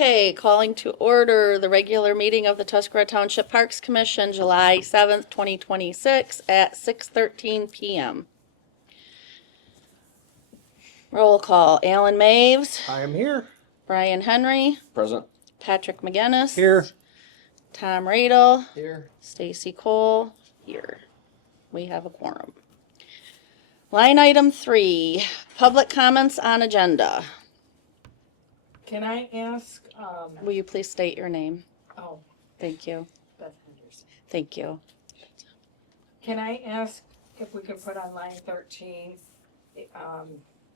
Okay, calling to order the regular meeting of the Tuscarora Township Parks Commission, July 7th, 2026 at 6:13 p.m. Roll call. Alan Maves, I am here. Brian Henry, Present. Patrick McGinnis, Here. Tom Radel, Here. Stacy Cole, here. We have a quorum. Line item 3, public comments on agenda. Can I ask, Will you please state your name? oh, Thank you. Beth Henderson. Thank you. Can I ask if we could put on line 13,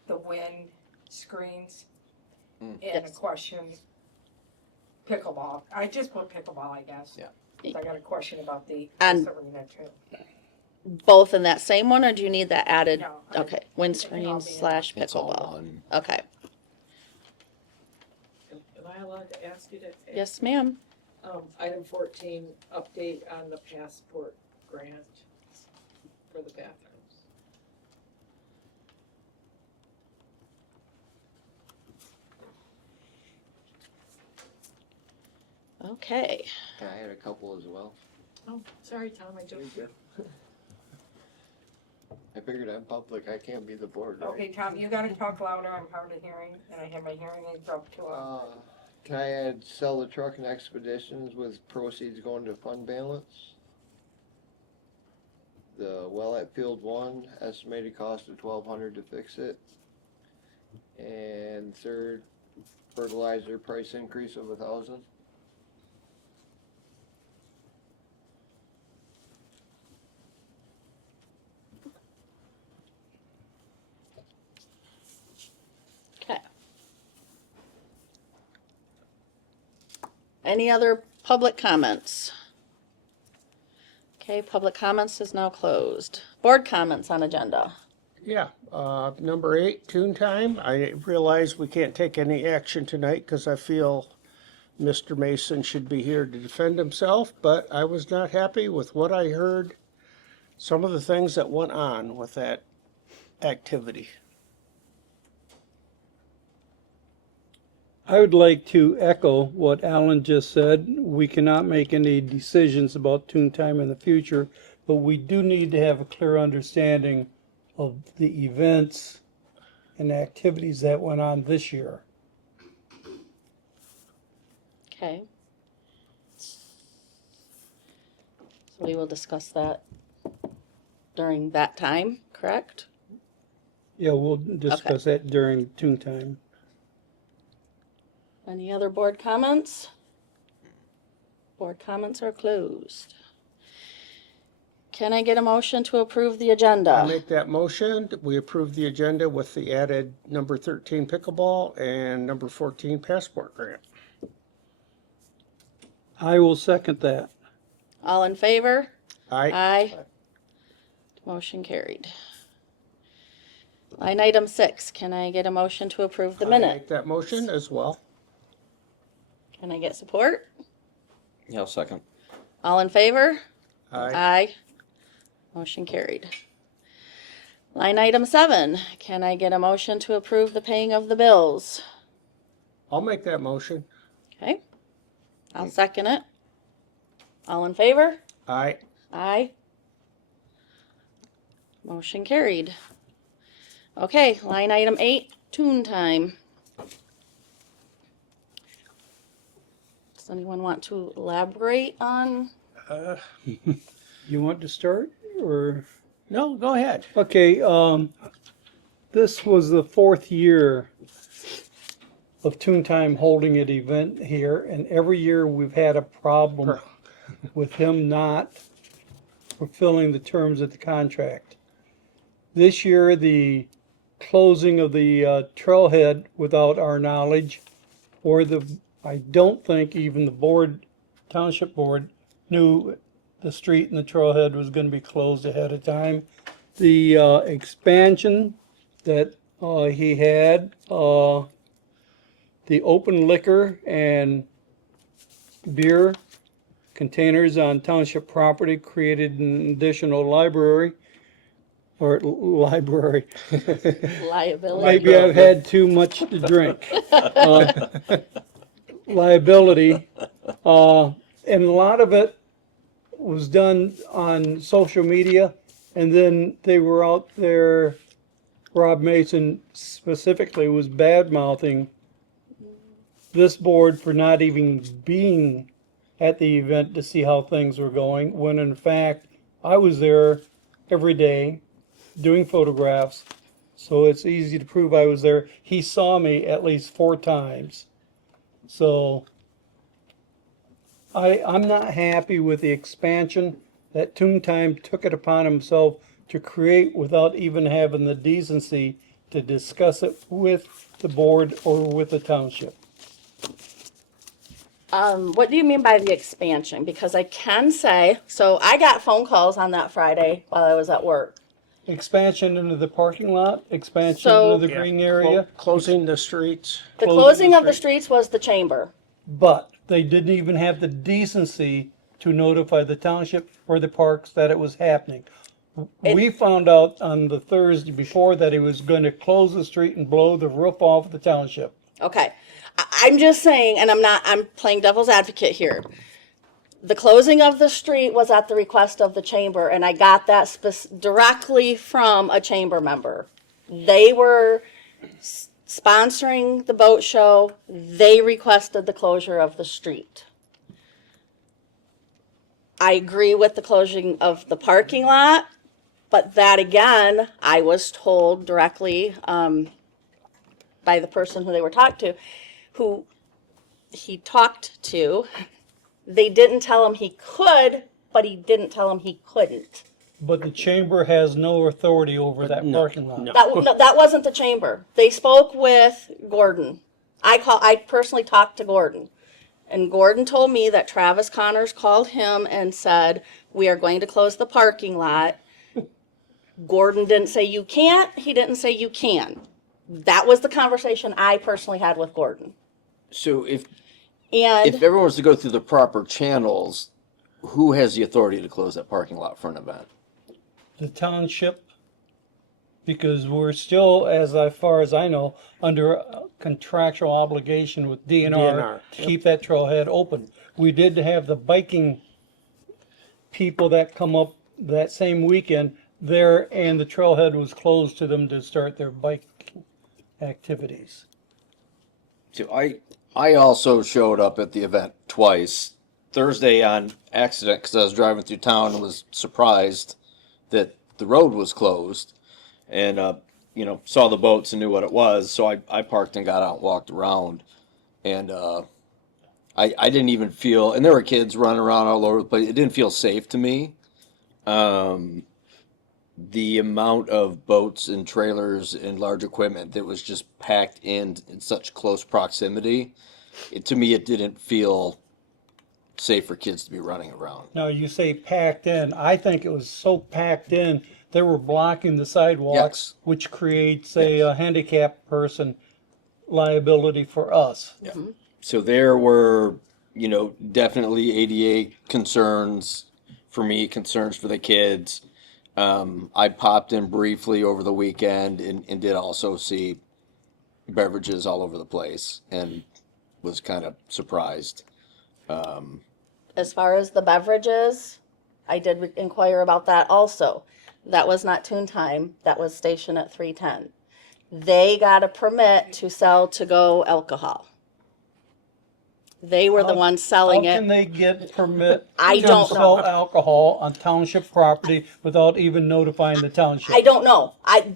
the wind screens? And a Yes. question, pickleball. I just put pickleball, I guess. Yeah. I got a question about the And- arena too. Both in that same one, or do you need that added? No, Okay, I'll windscreen be in. slash It's all pickleball. one. Okay, Am I allowed to ask you to? yes, ma'am. Item 14, update on the passport grant for the bathrooms. Okay, I had a couple as well. Oh, sorry, Tom, I jumped you. I figured I'm public, I can't be the board, right? Okay, Tom, you gotta talk louder, I'm hard of hearing, and I have my hearing aids up to Can I add sell the truck and expeditions with proceeds going to fund balance? The well at field 1, estimated cost of $1,200 to fix it. And third, fertilizer price increase of 1,000. okay. Any other public comments? Okay, public comments is now closed. Board comments on agenda. Yeah, number 8, TooonTime. I realize we can't take any action tonight because I feel Mr. Mason should be here to defend himself, but I was not happy with what I heard, some of the things that went on with that activity. I would like to echo what Alan just said. We cannot make any decisions about TooonTime in the future, but we do need to have a clear understanding of the events and activities that went on this year. Okay. So we will discuss that during that time, correct? Yeah, we'll discuss that during TooonTime. Any other board comments? Board comments are closed. Can I get a motion to approve the I agenda? make that motion. We approve the agenda with the added number 13 pickleball and number 14 passport grant. I will second that. All in favor? Aye. Aye. Motion carried. Line item 6, can I get a motion to approve the I minute? make that motion as well. Can I get support? Yeah, I'll second. All in favor? Aye. Aye. Motion carried. Line item 7, can I get a motion to approve the paying of the bills? I'll make that motion. Okay. I'll second it. All in favor? Aye. Aye. Motion carried. Okay, line item 8, TooonTime. Does anyone want to elaborate on? You want to start or? No, go ahead. Okay, this was the 4th year of TooonTime holding an event here, and every year we've had a problem with him not fulfilling the terms of the contract. This year, the closing of the trailhead without our knowledge, or I don't think even the board, township board, knew the street and the trailhead was going to be closed ahead of time. The expansion that he had, the open liquor and beer containers on township property created an additional library. Liability. Maybe I've had too much to drink. liability. And a lot of it was done on social media, and then they were out there, Rob Mason specifically was bad-mouthing this board for not even being at the event to see how things were going, when in fact, I was there every day doing photographs, so it's easy to prove I was there. He saw me at least 4 times. So I'm not happy with the expansion that TooonTime took it upon himself to create without even having the decency to discuss it with the board or with the township. What do you mean by the expansion? Because I can say, so I got phone calls on that Friday while I was at work. Expansion into the parking lot, expansion So- into the green area, Closing the streets. The Closing closing the of the streets was the chamber. but they didn't even have the decency to notify the township or the parks that it was happening. We found out on the Thursday before that he was going to close the street and blow the roof off the township. Okay. I'm just saying, and I'm playing devil's advocate here. The closing of the street was at the request of the chamber, and I got that directly from a chamber member. They were sponsoring the boat show. They requested the closure of the street. I agree with the closing of the parking lot, but that again, I was told directly by the person who they were talking to, who he talked to. They didn't tell him he could, but he didn't tell him he couldn't. But the chamber has no authority over that parking lot. No. That wasn't the chamber. They spoke with Gordon. I personally talked to Gordon. And Gordon told me that Travis Connors called him and said, we are going to close the parking lot. Gordon didn't say you can't. He didn't say you can. That was the conversation I personally had with Gordon. So if And everyone was to go through the proper channels, who has the authority to close that parking lot for an event? The township, because we're still, as far as I know, under a contractual obligation with DNR DNR, to yep. keep that trailhead open. We did have the biking people that come up that same weekend there, and the trailhead was closed to them to start their bike activities. So I also showed up at the event twice. Thursday on accident because I was driving through town and was surprised that the road was closed, and saw the boats and knew what it was. So I parked and got out and walked around, and I didn't even feel, and there were kids running around all over the place. It didn't feel safe to me. The amount of boats and trailers and large equipment that was just packed in such close proximity, to me, it didn't feel safe for kids to be running around. Now, you say packed in. I think it was so packed in, they were blocking the sidewalks, Yes. which creates a handicapped person liability for us. Yeah. So there were, definitely ADA concerns for me, concerns for the kids. I popped in briefly over the weekend and did also see beverages all over the place and was kind of surprised. as far as the beverages, I did inquire about that also. That was not TooonTime. That was stationed at 310. They got a permit to sell to-go alcohol. They were the ones selling How can it. they get permit I to don't sell know. alcohol on township property without even notifying the township? I don't know. I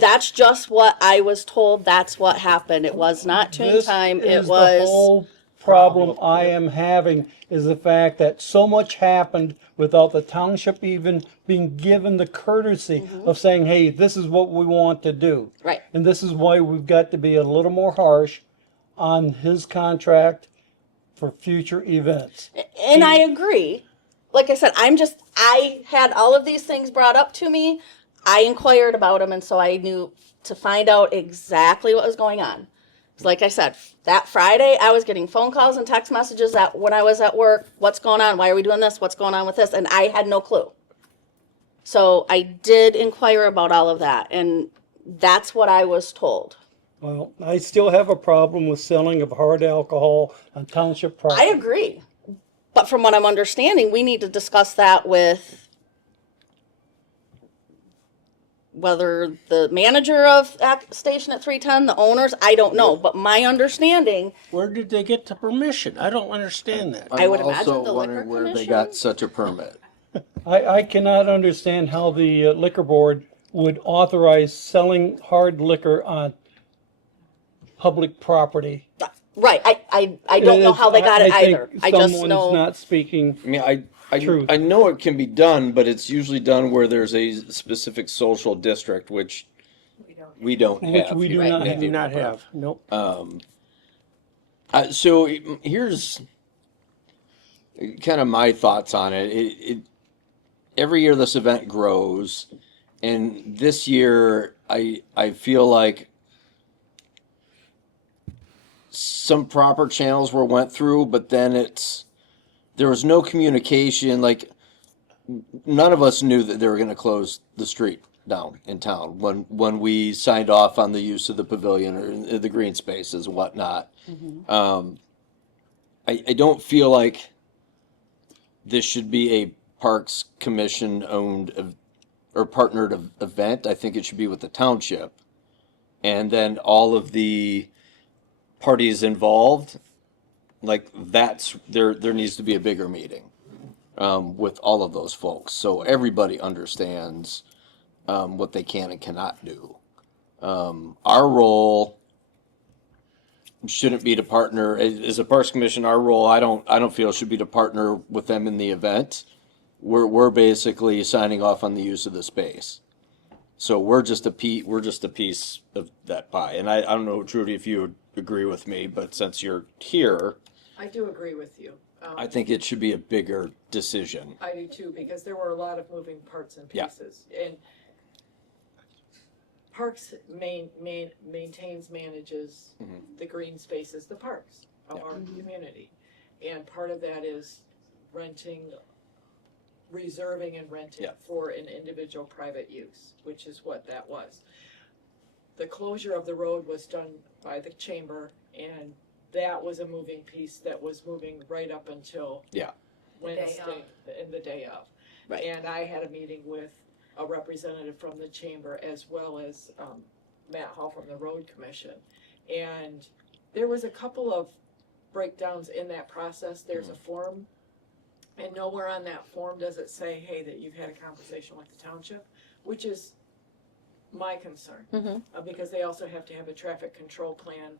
that's just what I was told. That's what happened. It was not TooonTime. It This is the was whole problem I am having, is the fact that so much happened without the township even being given the courtesy of saying, hey, this is what we want to do. right. And this is why we've got to be a little more harsh on his contract for future events. And I agree. Like I said, I had all of these things brought up to me. I inquired about them, and so I knew to find out exactly what was going on. 'Cause like I said, that Friday, I was getting phone calls and text messages that when I was at work, what's going on? Why are we doing this? What's going on with this? And I had no clue. So I did inquire about all of that, and that's what I was told. Well, I still have a problem with selling of hard alcohol on township property. I agree. But from what I'm understanding, we need to discuss that with whether the manager of station at 310, the owners, I don't know. But my understanding, Where did they get the permission? I don't understand that. I would I'm imagine also the liquor wondering where they commission. got such a permit. I cannot understand how the liquor board would authorize selling hard liquor on public property. Right. I don't know how they got it I think either. I just someone's know. not speaking. I mean, Truth. I know it can be done, but it's usually done where there's a specific social district, which we don't Which have. we do here. not They have. do not have, nope. So here's kind of my thoughts on it. Every year this event grows, and this year I feel like some proper channels were went through, but then there was no communication. Like none of us knew that they were going to close the street down in town when we signed off on the use of the pavilion or the green spaces and whatnot. I don't feel like this should be a Parks Commission owned or partnered event. I think it should be with the township, and then all of the parties involved. Like there needs to be a bigger meeting with all of those folks, so everybody understands what they can and cannot do. Our role shouldn't be to partner as a Parks Commission. Our role, I don't feel, should be to partner with them in the event. We're basically signing off on the use of the space, so we're just a piece of that pie. And I don't know, Trudy, if you would agree with me, but since you're here, I do agree with you. I think it should be a bigger decision. I do too, because there were a lot of moving parts and Yeah. pieces. And Parks maintains, manages the green spaces, the parks of our community. And part of that is reserving and renting Yeah. for an individual private use, which is what that was. The closure of the road was done by the chamber, and that was a moving piece that was moving right up until Yeah. Wednesday, and the day of. Right. And I had a meeting with a representative from the chamber as well as Matt Hall from the road commission. And there was a couple of breakdowns in that process. There's a form, and nowhere on that form does it say, hey, that you've had a conversation with the township, which is my concern. Because they also have to have a traffic control plan.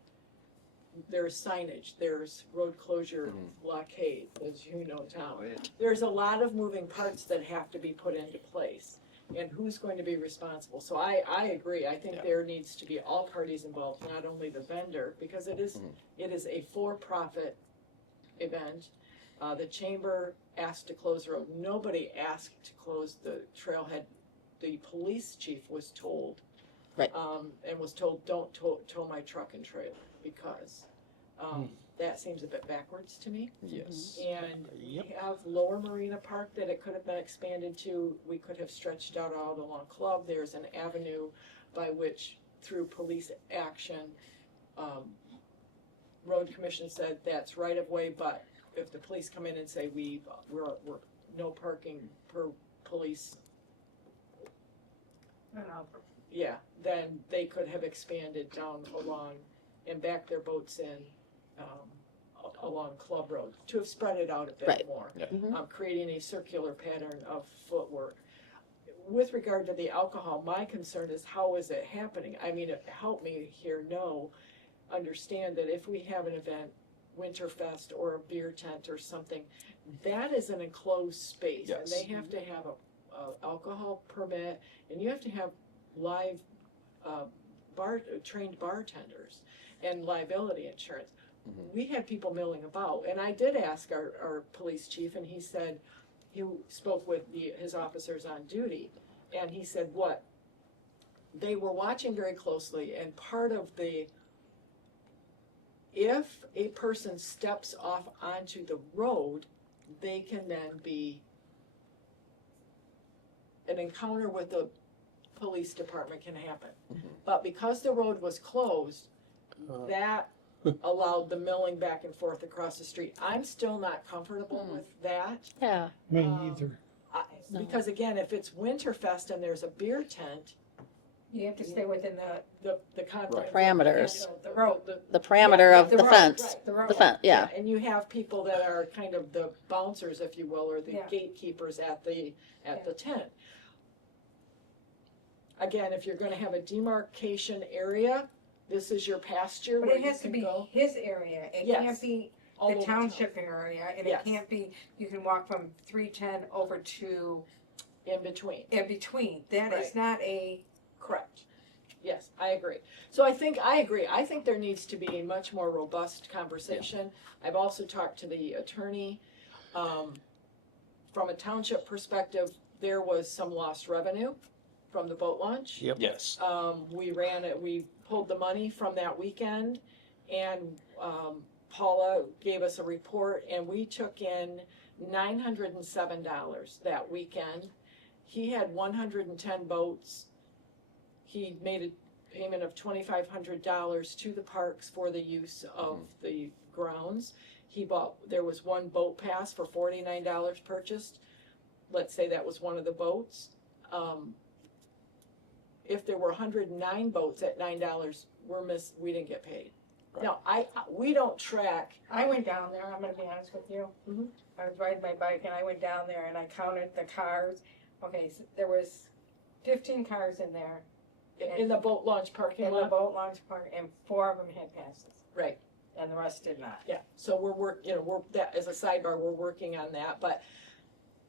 There's signage, there's road closure, blockade, as you know, Tom. There's a lot of moving parts that have to be put into place, and who's going to be responsible. So I agree. I think there needs to be all parties involved, not only the vendor, because it is a for-profit event. The chamber asked to close the road. Nobody asked to close the trailhead. The police chief was told, Right. and was told, don't tow my truck and trailer, because that seems a bit backwards to me. Yes. And Yep. we have Lower Marina Park that it could have been expanded to. We could have stretched out along Club. There's an avenue by which, through police action, road commission said that's right of way, but if the police come in and say we're no parking per police, yeah, then they could have expanded down along and backed their boats in along Club Road to have spread it out a bit Right. more, Yeah. creating a circular pattern of footwork. With regard to the alcohol, my concern is how is it happening? I mean, help me here understand that if we have an event, Winterfest or a beer tent or something, that is an enclosed space. Yes. And they have to have a alcohol permit, and you have to have live trained bartenders and liability insurance. We had people milling about, and I did ask our police chief, and he said, he spoke with his officers on duty, and he said what? They were watching very closely, and part of if a person steps off onto the road, they can then be an encounter with the police department can happen. But because the road was closed, that allowed the milling back and forth across the street. I'm still not comfortable with that. Yeah. Me either. No. Because again, if it's Winterfest and there's a beer tent, You have to stay within the confines. Parameters. The road, The parameter Yeah, of the the road, fence. right, the road. The fence, yeah. And you have people that are kind of the bouncers, if you will, or the Yeah. gatekeepers at the tent. Again, if you're gonna have a demarcation area, this is your pasture But where it you has to can be go. his area, it Yes. can't be all the over township area, and it Yes. can't be, you can walk from 310 over to In between. in between. That is Right. not a, Correct. Yes, I agree. So I agree. I think there needs to be a much more robust conversation. I've also talked to the attorney. From a township perspective, there was some lost revenue from the boat launch. Yep. Yes. We pulled the money from that weekend, and Paula gave us a report, and we took in $907 that weekend. He had 110 boats. He made a payment of $2,500 to the parks for the use of the grounds. There was one boat pass for $49 purchased. Let's say that was one of the boats. If there were 109 boats at $9, we didn't get paid. Now, we don't track. I went down there, I'm gonna be honest with you. Mhm. I was riding my bike and I went down there and I counted the cars. Okay, so there was 15 cars in there In the boat launch parking in the lot. boat launch park, and 4 of them had passes, Right. and the rest did not. Yeah, so that, as a sidebar, we're working on that, but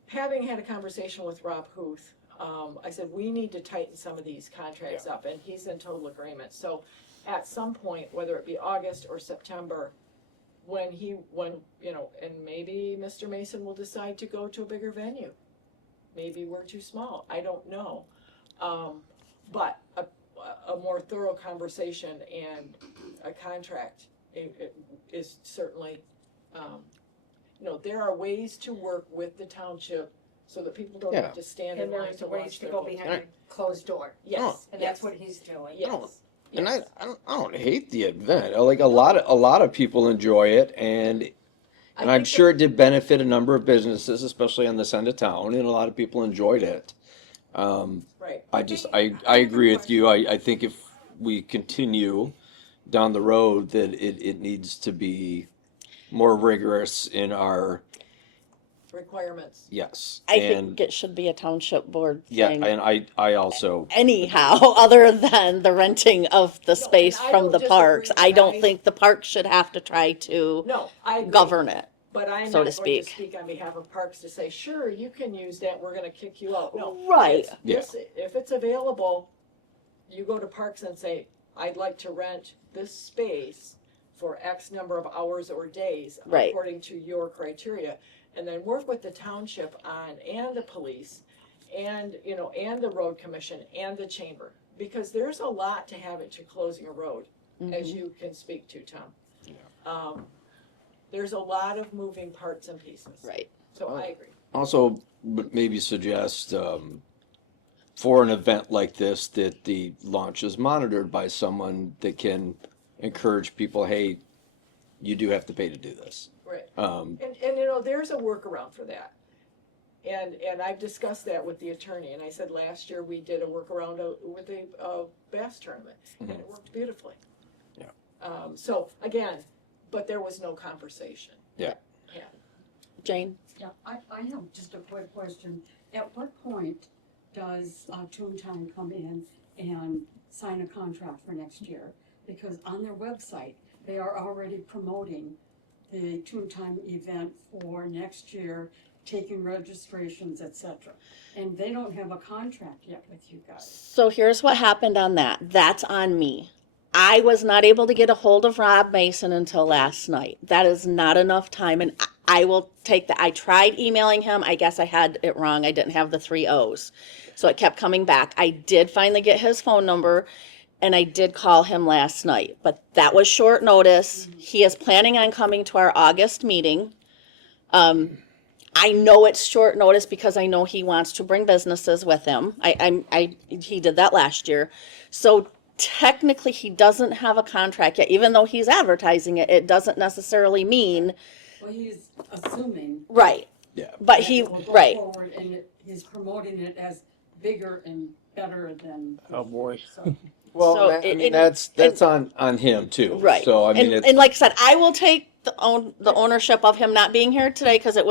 having had a conversation with Rob Huth, I said, we need to tighten some of these contracts up, and he's in total agreement, so at some point, whether it be August or September, when and maybe Mr. Mason will decide to go to a bigger venue. Maybe we're too small, I don't know. But a more thorough conversation and a contract is certainly, there are ways to work with the township so that people don't have to stand in And line there's to ways watch to their go boat. behind a closed door, Yes, and that's what he's doing. Yes. And yes. I don't hate the event. Like a lot of people enjoy it, and I I'm think sure it did benefit a number of businesses, especially on this end of town, and a lot of people enjoyed it. Right. I agree with you. I think if we continue down the road, that it needs to be more rigorous in our, Requirements. yes. I And think it should be a township board yeah, thing. and I also, Anyhow, other than the renting of the space and I from don't the disagree, parks, I but don't think the parks should have to try to No, I agree. govern it. But I'm so not to going to speak. speak on behalf of Parks to say, sure, you can use that, we're gonna kick you out. No. Right. If it's available, you go to Parks and say, I'd like to rent this space for X number of hours or days. Right. According to your criteria, and then work with the township and the police, and, and the road commission, and the chamber. Because there's a lot to have it to closing a road, as you can speak to, Tom. There's a lot of moving parts and pieces. Right. So I agree. also would maybe suggest, for an event like this, that the launch is monitored by someone that can encourage people, hey, you do have to pay to do this. Right. Um, And there's a workaround for that. And I've discussed that with the attorney, and I said last year we did a workaround with a bass tournament, and it worked beautifully. Yeah. So again, but there was no conversation. Yeah. Yeah. Jane? Yeah, I have just a quick question. At what point does TooonTime come in and sign a contract for next year? Because on their website, they are already promoting the TooonTime event for next year, taking registrations, etc. And they don't have a contract yet with you guys. So here's what happened on that. That's on me. I was not able to get a hold of Rob Mason until last night. That is not enough time, and I will take that. I tried emailing him. I guess I had it wrong. I didn't have the 3 O's. So it kept coming back. I did finally get his phone number, and I did call him last night. But that was short notice. He is planning on coming to our August meeting. I know it's short notice because I know he wants to bring businesses with him. He did that last year. So technically he doesn't have a contract yet, even though he's advertising it, it doesn't necessarily mean, Well, he's assuming. right. Yeah. But that he, it will go right. forward, and he's promoting it as bigger and better than. Oh, boy. So, Well, So I mean, it- that's on him too. Right. So I mean, and like I said, I will take the ownership of him not being here today because it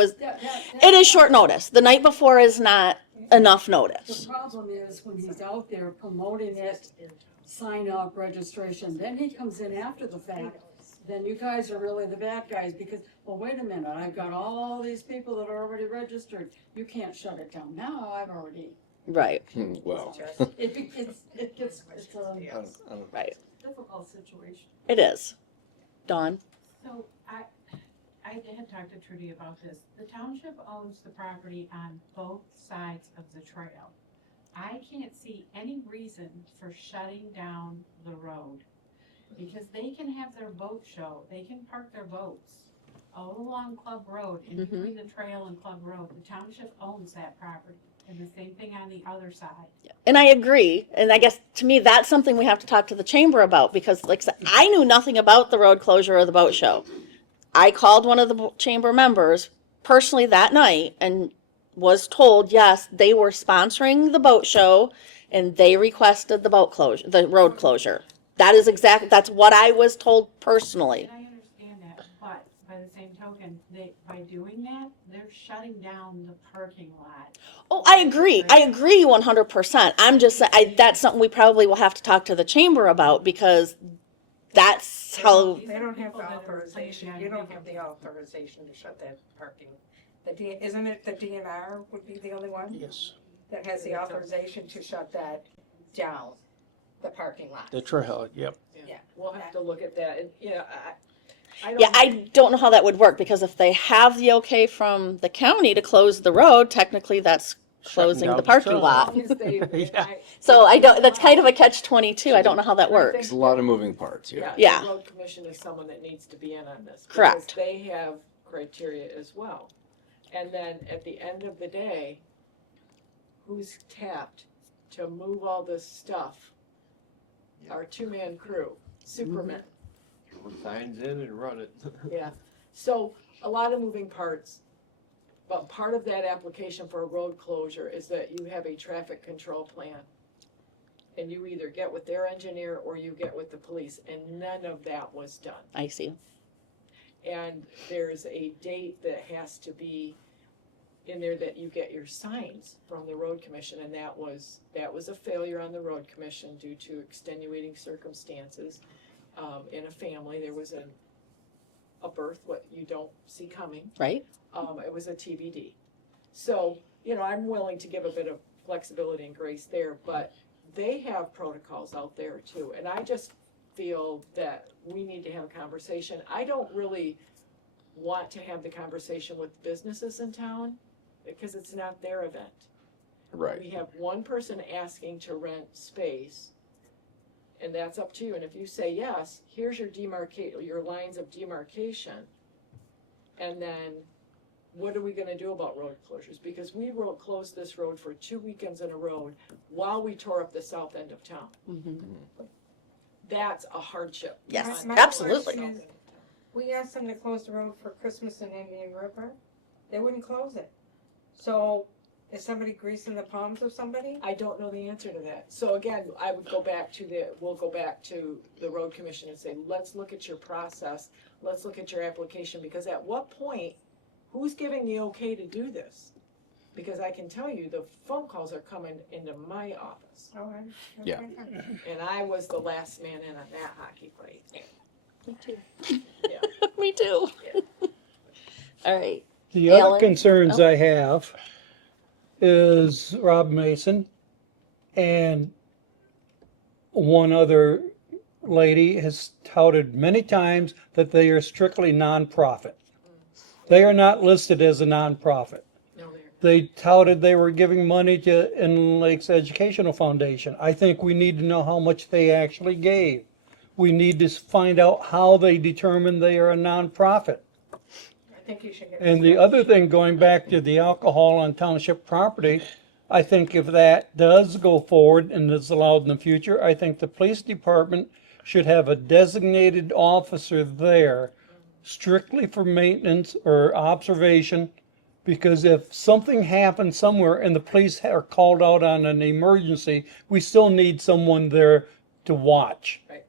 is short notice. The night before is not enough The notice. problem is when he's out there promoting it, sign up, registration, then he comes in after the fact, then you guys are really the bad guys because, well, wait a minute, I've got all these people that are already registered. You can't shut it down now, I've already. Right. well, It's a Right. difficult situation. It is. Dawn. So I had talked to Trudy about this. The township owns the property on both sides of the trail. I can't see any reason for shutting down the road. Because they can have their boat show, they can park their boats all along Club Road, in between the trail and Club Road. The township owns that property. And the same thing on the other side. And I agree. And I guess to me, that's something we have to talk to the chamber about because, like I said, I knew nothing about the road closure or the boat show. I called one of the chamber members personally that night and was told, yes, they were sponsoring the boat show and they requested the boat closure, the road closure. That's what I was told personally. And I understand that, but by the same token, by doing that, they're shutting down the parking lot. Oh, I agree 100%. I'm just saying, that's something we probably will have to talk to the chamber about because that's how, They don't have People the that are authorization, planning you on don't have the authorization to shut that parking. Isn't it the DNR would be the only one Yes, that has the authorization to shut that down, the parking lot? the trail, yep. Yeah. We'll have to look at that, and, you know, I don't. yeah, I don't know how that would work because if they have the okay from the county to close the road, technically that's closing down the the parking trail. lot. As long as they- Yeah. So I don't, that's kind of a catch-22. I don't know how that there's works. a lot of moving parts here. Yeah. The road commission is someone that needs to be in on this. Correct. Because they have criteria as well. And then at the end of the day, who's tapped to move all this stuff? Our two-man crew, Superman. Signs in and run it. Yeah, so a lot of moving parts, but part of that application for a road closure is that you have a traffic control plan. And you either get with their engineer or you get with the police, and none of that was done. I see. And there's a date that has to be in there that you get your signs from the road commission, and that was a failure on the road commission due to extenuating circumstances. In a family, there was a birth, what you don't see coming. Right? It was a TBD. So, you know, I'm willing to give a bit of flexibility and grace there, but they have protocols out there too. And I just feel that we need to have a conversation. I don't really want to have the conversation with businesses in town because it's not their event. Right. We have one person asking to rent space, and that's up to you. And if you say yes, here's your your lines of demarcation. And then what are we gonna do about road closures? Because we closed this road for 2 weekends in a row while we tore up the south end of town. That's a hardship. Yes, My absolutely. question is, we asked them to close the road for Christmas in Indian River, they wouldn't close it. So, is somebody greasing the palms of somebody? I don't know the answer to that. So again, I would go back to we'll go back to the road commission and say, let's look at your process, let's look at your application, because at what point, who's giving the okay to do this? Because I can tell you, the phone calls are coming into my office, All right. Yeah. and I was the last man in on that hockey fight. Me too. Yeah. Me too. All right. The other Alan? concerns Oh. I have is Rob Mason and one other lady has touted many times that they are strictly nonprofit. They are not listed as a nonprofit. No, there. They touted they were giving money to Inland Lakes Educational Foundation. I think we need to know how much they actually gave. We need to find out how they determine they are a nonprofit. think you should get. And the other thing, going back to the alcohol on township property, I think if that does go forward and is allowed in the future, I think the police department should have a designated officer there strictly for maintenance or observation. Because if something happens somewhere and the police are called out on an emergency, we still need someone there to watch. Right.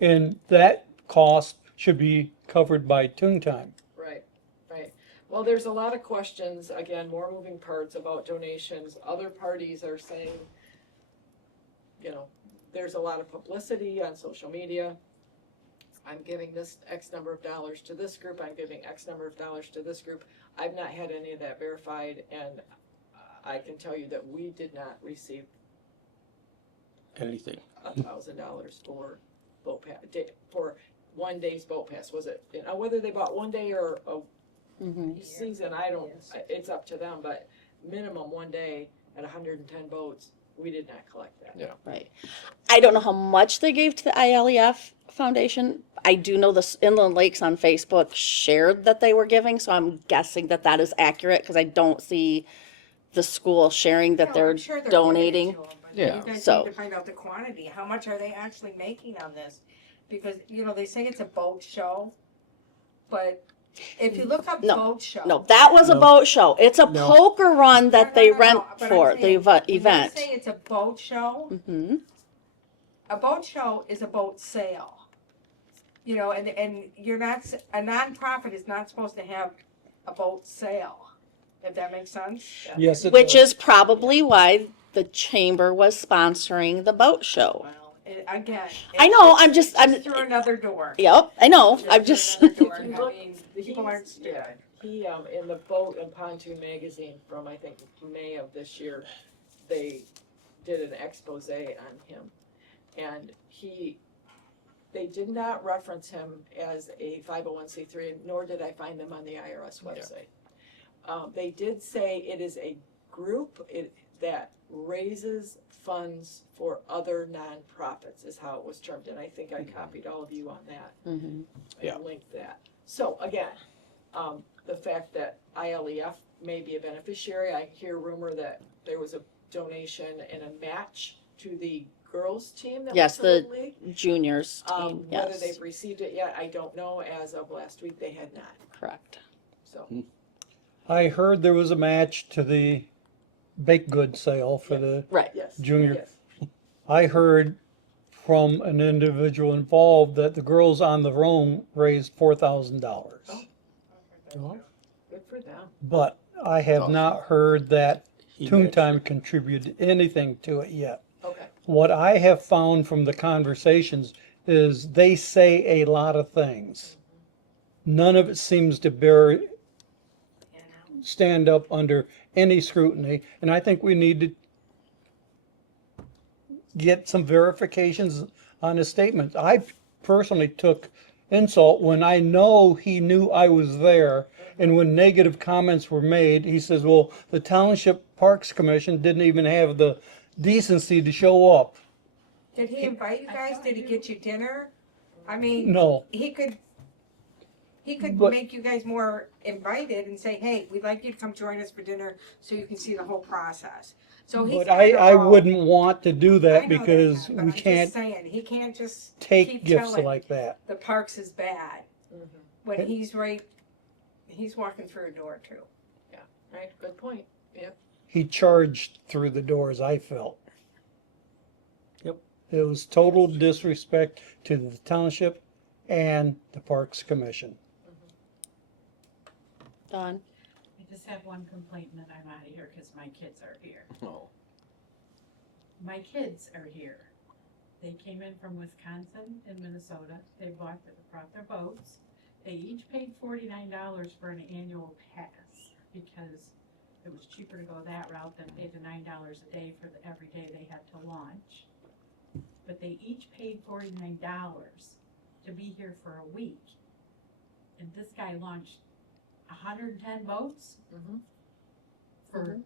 And that cost should be covered by TooonTime. Right, right. Well, there's a lot of questions, again, more moving parts about donations. Other parties are saying, you know, there's a lot of publicity on social media. I'm giving this X number of dollars to this group, I'm giving X number of dollars to this group. I've not had any of that verified, and I can tell you that we did not receive Anything. $1,000 for boat pass, for one day's boat pass. Was it, you know, whether they bought one day or a season, I don't, it's up to them, but minimum one day at 110 boats, we did not collect that. Yeah. Right. I don't know how much they gave to the ILEF Foundation. I do know the Inland Lakes on Facebook shared that they were giving, so I'm guessing that that is accurate because I don't see the school sharing that No, they're I'm sure they're donating. giving it to 'em, but Yeah. You guys So- need to find out the quantity. How much are they actually making on this? Because, you know, they say it's a boat show, but if you look up No, boat show. No, that was a No. boat show. It's a No. poker run that No, they no, no, rent no, but I'm for saying, the when event. they say it's a boat show, Hmm. a boat show is a boat sale. You know, and you're not, a nonprofit is not supposed to have a boat sale, if that makes sense. Yes, it Which does. is probably why the chamber was sponsoring the boat show. Well, again. I know, it's I'm just- I'm- through another door. Yep, I know. I'm Through just. another door. If you I look, mean, people aren't stupid. yeah, he, in the Boat and Pontoon magazine from, I think, May of this year, they did an expose on him. And they did not reference him as a 501c3, nor did I find them on the IRS website. They did say it is a group that raises funds for other nonprofits, is how it was termed, and I think I copied all of you on that. Mhm. Yeah. And linked that. So again, the fact that ILEF may be a beneficiary, I hear rumor that there was a donation and a match to the girls' team that Yes, was in the league. Juniors team, Whether yes, they've received it yet, I don't know. As of last week, they had not, correct. so. I heard there was a match to the baked goods sale for the, Right. Yes. Junior. Yes. I heard from an individual involved that the girls on the roam raised $4,000. Oh. Good for them. But I have not heard that He TooonTime contributed anything to it yet. Okay. What I have found from the conversations is they say a lot of things. None of it seems to stand up under any scrutiny, and I think we need to get some verifications on his statements. I personally took insult when I know he knew I was there, and when negative comments were made, he says, well, the Township Parks Commission didn't even have the decency to show up. Did he invite you guys? Did he get you dinner? I mean, No, he could But- make you guys more invited and say, hey, we'd like you to come join us for dinner so you can see the whole process. So he's. but I wouldn't want to do that because but we I'm can't just saying, he can't just take keep gifts telling like that. the parks is bad Mhm. when he's walking through a door too. Right, good point. Yep. He charged through the doors, I felt. Yep. It was total disrespect to the township and the Parks Commission. Dawn? I just have one complaint and then I'm out of here because my kids are here. Oh. My kids are here. They came in from Wisconsin and Minnesota. They brought their boats. They each paid $49 for an annual pass because it was cheaper to go that route than pay the $9 a day for every day they had to launch. But they each paid $49 to be here for a week. And this guy launched 110 boats Mhm. for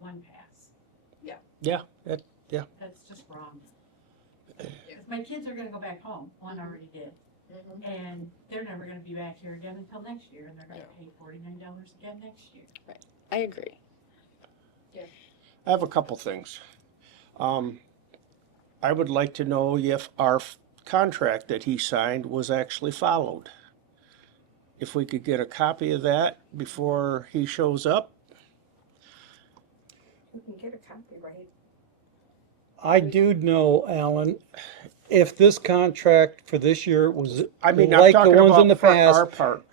one pass. Yeah, That's just wrong. If my kids are gonna go back home, one already did. And they're never gonna be back here again until next year, and they're gonna pay $49 again next year. I agree. I have a couple things. I would like to know if our contract that he signed was actually followed. If we could get a copy of that before he shows up. You can get a copy, right? I do know, Alan, if this contract for this year was I mean, I'm like the talking ones in the about for our past, part.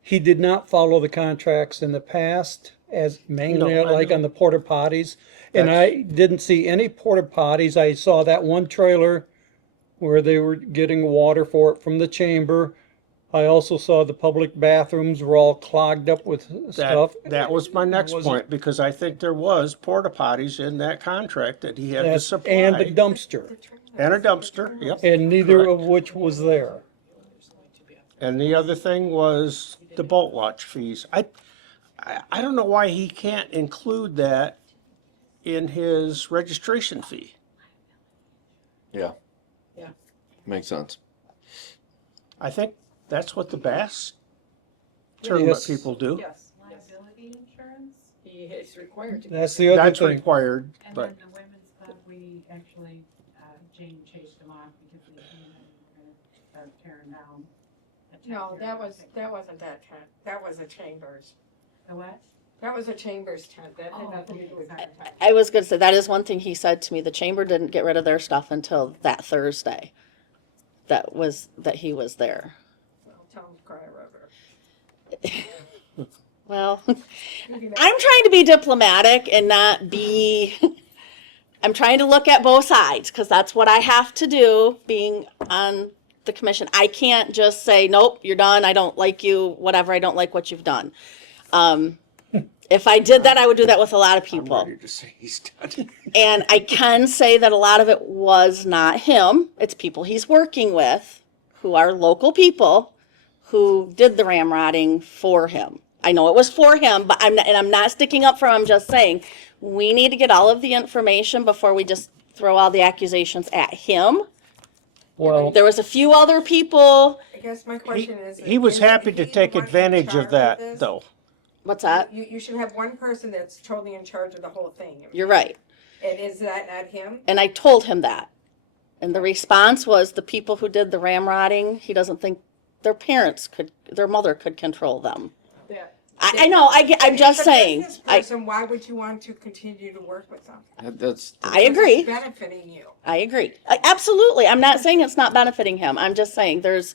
he did not follow the contracts in the past, as mainly No, I like know. on the porta potties. And That's- I didn't see any porta potties. I saw that one trailer where they were getting water for it from the chamber. I also saw the public bathrooms were all clogged up with stuff. That was my next Was it- point, because I think there was porta potties in that contract that he had to That's- supply. and the dumpster, And a dumpster, yep. and neither Correct. of which was there. And the other thing was the boat watch fees. I don't know why he can't include that in his registration fee. Yeah. Yeah. Makes sense. I think that's what the bass tournament Yes. people do. Yes, Liability insurance, he is required to. That's the other That's thing. required, and but then the women's club, we actually, Jane chased them off because we knew they were gonna start tearing down. the tent No, here. that wasn't that tent. That was a Chambers. The what? That was a Chambers tent. That had Oh, nothing to do with okay. our tent. I was gonna say, that is one thing he said to me, the chamber didn't get rid of their stuff until that Thursday. That he was there. Well, tell them to cry river. Well, You can- I'm trying to be diplomatic and not be, I'm trying to look at both sides, because that's what I have to do, being on the commission. I can't just say, nope, you're done, I don't like you, whatever, I don't like what you've done. If I did that, I would do that with a lot of I'm people. ready to say he's done. And I can say that a lot of it was not him. It's people he's working with who are local people who did the ramrodding for him. I know it was for him, but I'm not sticking up for him. I'm just saying we need to get all of the information before we just throw all the accusations at him. Well, There was a few other people. I guess my question is. he was is happy to he take the one in advantage charge of that, this? though. What's that? You should have one person that's totally in charge of the whole thing. You're right. And is that not him? And I told him that. And the response was the people who did the ramrodding, he doesn't think their mother could control them. That, I know, I'm just If it's a saying. business person, why would you want to continue to work with them? That's I agree. It's benefiting you. I agree. Absolutely. I'm not saying it's not benefiting him. I'm just saying there's,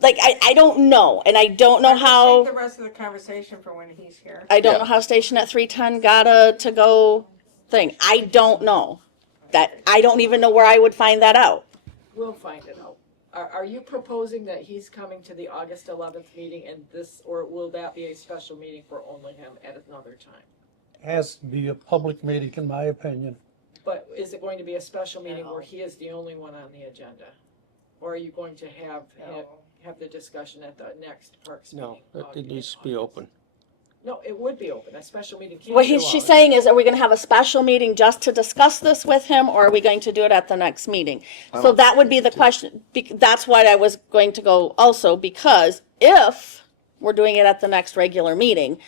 like, I don't know. And I don't know I'll just how, Save the rest of the conversation for when he's here. I don't Yeah. know how Station at 310 got a to-go thing. I don't know. I don't even know where I would find that out. we'll find it out. Are you proposing that he's coming to the August 11th meeting and this, or will that be a special meeting for only him at another time? has to be a public meeting, in my opinion. But is it going to be a special meeting where he is the only one on the agenda? Or are you going to have the discussion at the next Parks meeting? No, it needs to be open. No, it would be open. A special meeting can't What go she's out. saying is, are we going to have a special meeting just to discuss this with him, or are we going to do it at the next meeting? So that would be the question. That's why I was going to go also, because if we're doing it at the next regular meeting,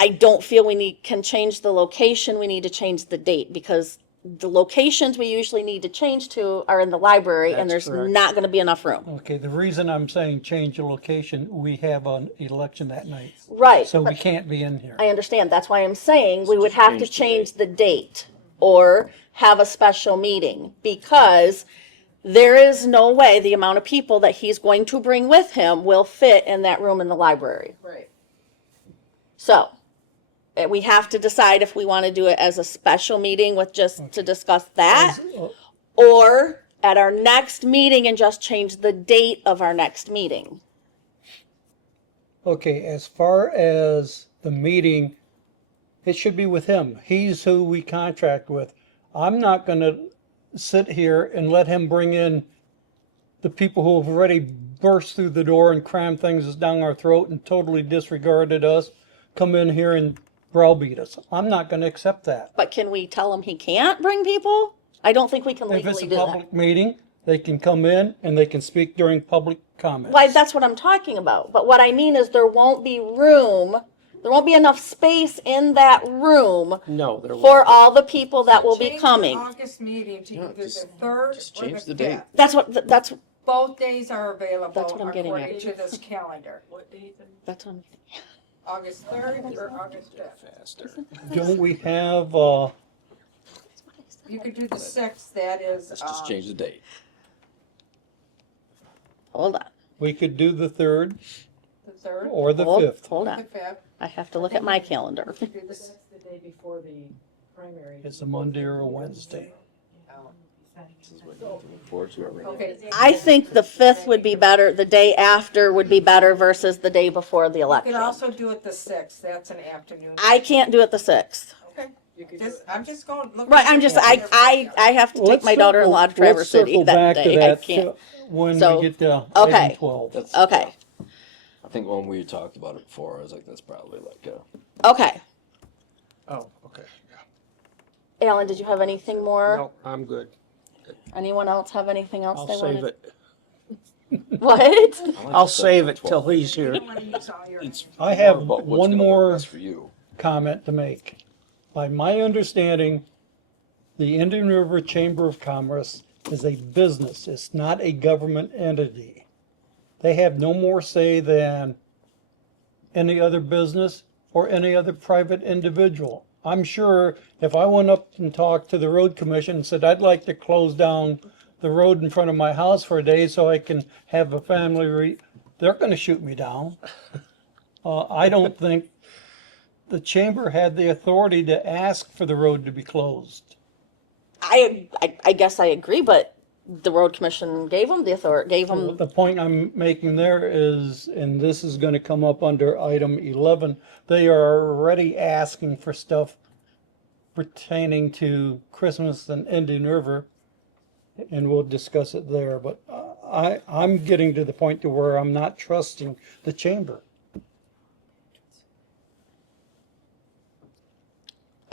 I don't feel can change the location. We need to change the date, because the locations we usually need to change to are in the library, and That's there's correct. not going to be enough room. Okay, the reason I'm saying change the location, we have an election that night, Right. so we can't be in here. I understand. That's why I'm saying we would have to change change the date or have a special meeting, because there is no way the amount of people that he's going to bring with him will fit in that room in the library. Right. So we have to decide if we want to do it as a special meeting with just to discuss that, or at our next meeting and just change the date of our next meeting. Okay, as far as the meeting, it should be with him. He's who we contract with. I'm not gonna sit here and let him bring in the people who have already burst through the door and crammed things down our throat and totally disregarded us, come in here and browbeat us. I'm not gonna accept that. But can we tell him he can't bring people? I don't think we can If it's legally a do that. public meeting, They can come in and they can speak during public comments. Why, that's what I'm talking about. But what I mean is there won't be room, there won't be enough space in that room No, there for won't. all the people that will be Change the coming. August meeting to No, either the just 3rd just or change the the date. 5th. That's Both days are available That's what I'm getting at. according to this calendar. What date? that's on. August 3rd or August 5th. Faster. Don't we have, You could do the 6th, that is, Let's just change the date. Hold on. we could do the 3rd the 3rd, or the Hold, 5th. hold the on. 5th. I have to look at my calendar. You could do the That's the day before the primary. It's a Monday or a Wednesday. Okay. I think the 5th would be better, the day after would be better versus the day before the You election. could also do it the 6th, that's an afternoon. I can't do it the 6th. Okay, You could do just, it. I'm just going, look. Right, I'm just, I have to take my daughter-in-law to Traverse City that day. I can't. When So, we get to okay. item 12. That's, Okay, I think when we talked about it before, I was like, that's probably like okay. Oh, okay. Alan, did you have anything more? No, I'm good. Anyone else have anything else I'll they save wanted? it. What? I'll save it till he's here. You don't wanna use all your It's I have about what's one gonna work more best for you. comment to make. By my understanding, the Indian River Chamber of Commerce is a business. It's not a government entity. They have no more say than any other business or any other private individual. I'm sure if I went up and talked to the road commission and said, I'd like to close down the road in front of my house for a day so I can have a family, they're gonna shoot me down. I don't think the chamber had the authority to ask for the road to be closed. I guess I agree, but the road commission gave them the authority, gave them, The point I'm making there is, and this is gonna come up under item 11, they are already asking for stuff pertaining to Christmas and Indian River, and we'll discuss it there, but I'm getting to the point to where I'm not trusting the chamber.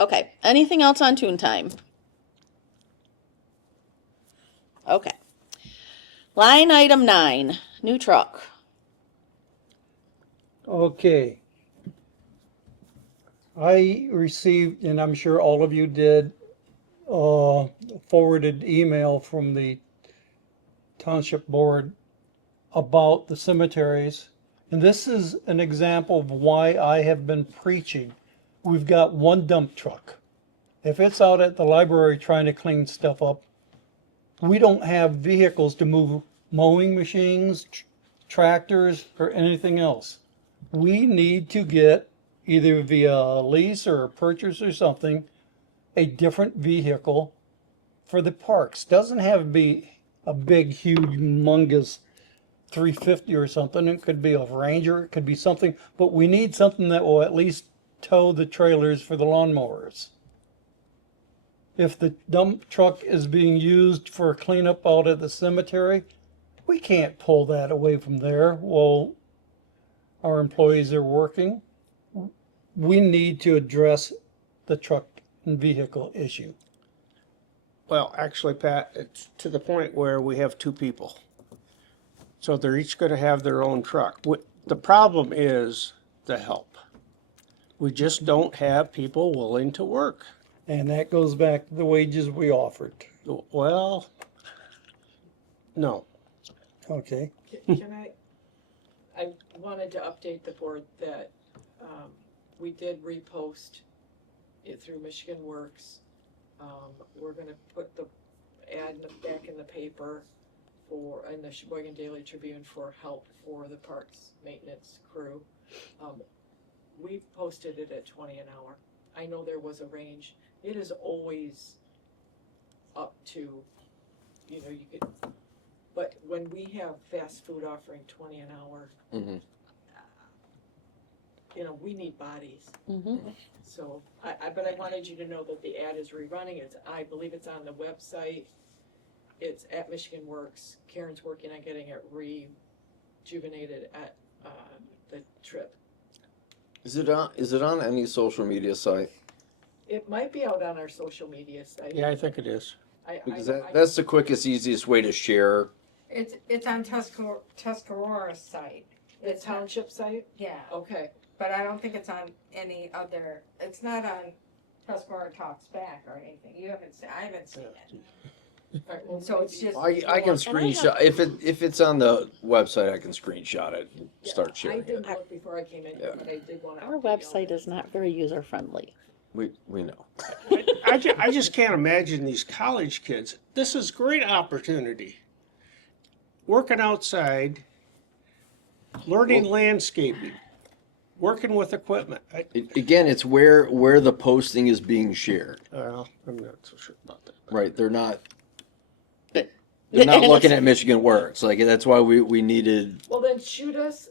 okay. Anything else on TooonTime? Okay. Line item 9, new truck. Okay. I received, and I'm sure all of you did, forwarded email from the Township Board about the cemeteries. And this is an example of why I have been preaching. We've got one dump truck. If it's out at the library trying to clean stuff up, we don't have vehicles to move mowing machines, tractors, or anything else. We need to get, either via lease or purchase or something, a different vehicle for the parks. Doesn't have to be a big, huge, humongous 350 or something. It could be a Ranger, it could be something, but we need something that will at least tow the trailers for the lawnmowers. If the dump truck is being used for cleanup out at the cemetery, we can't pull that away from there while our employees are working. We need to address the truck and vehicle issue. Well, actually, Pat, it's to the point where we have two people. So they're each gonna have their own truck. The problem is the help. We just don't have people willing to work. And that goes back to the wages we offered. Well, no. Okay. Can I wanted to update the board that, we did repost it through Michigan Works. We're gonna put the ad back in the paper in the Sheboygan Daily Tribune for help for the parks maintenance crew. We posted it at 20 an hour. I know there was a range. It is always up to, you could, but when we have fast food offering 20 an hour, Mhm. We need bodies. Mm-hmm. So, but I wanted you to know that the ad is rerunning. I believe it's on the website. It's at Michigan Works. Karen's working on getting it rejuvenated at, the trip. Is it on any social media site? It might be out on our social media site. Yeah, I think it is. Because that's the quickest, easiest way to share. It's on Tuscarora's site. The township site? Yeah, Okay, but I don't think it's on any other, it's not on Tuscarora Talks Back or anything. I haven't seen it. all right, well, So it's just. I can screenshot, if it's on the website, I can screenshot it and start I sharing it. didn't look before I came in, Yeah. but I did want to. Our website is not very user friendly. We know. I just can't imagine these college kids. This is great opportunity. Working outside, learning landscaping, working with equipment. Again, it's where the posting is being shared, Well, I'm not so sure about that. right? They're not looking at Michigan Works. Like, that's why we needed. Well, then shoot us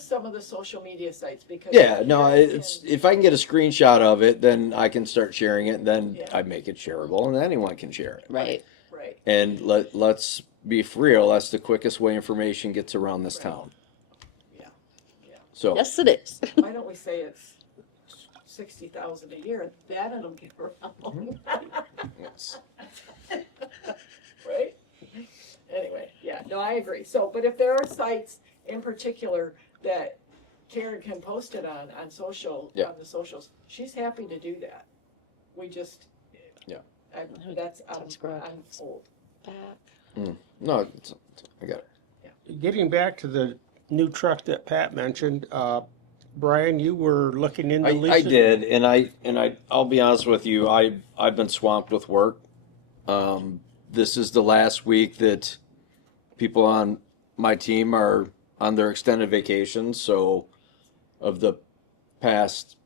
some of the social media sites because. Yeah, no, it's, if I can get a screenshot of it, then I can start sharing it, and then Yeah. I make it shareable, and anyone can share it. Right. Right, And let's be real, that's the quickest way information gets around this town. Yeah. Yeah. So, Yes, it is. why don't we say it's 60,000 a year, then it'll get around. yes. Right? Anyway, yeah, no, I agree. So, but if there are sites in particular that Karen can post it on social, Yeah. on the socials, she's happy to do that. We just. Yeah. That's on Subscribe. hold. Back. No, I got it. Getting back to the new truck that Pat mentioned, Brian, you were looking into I leasing. did, and I'll be honest with you, I've been swamped with work. This is the last week that people on my team are on their extended vacations, so of the past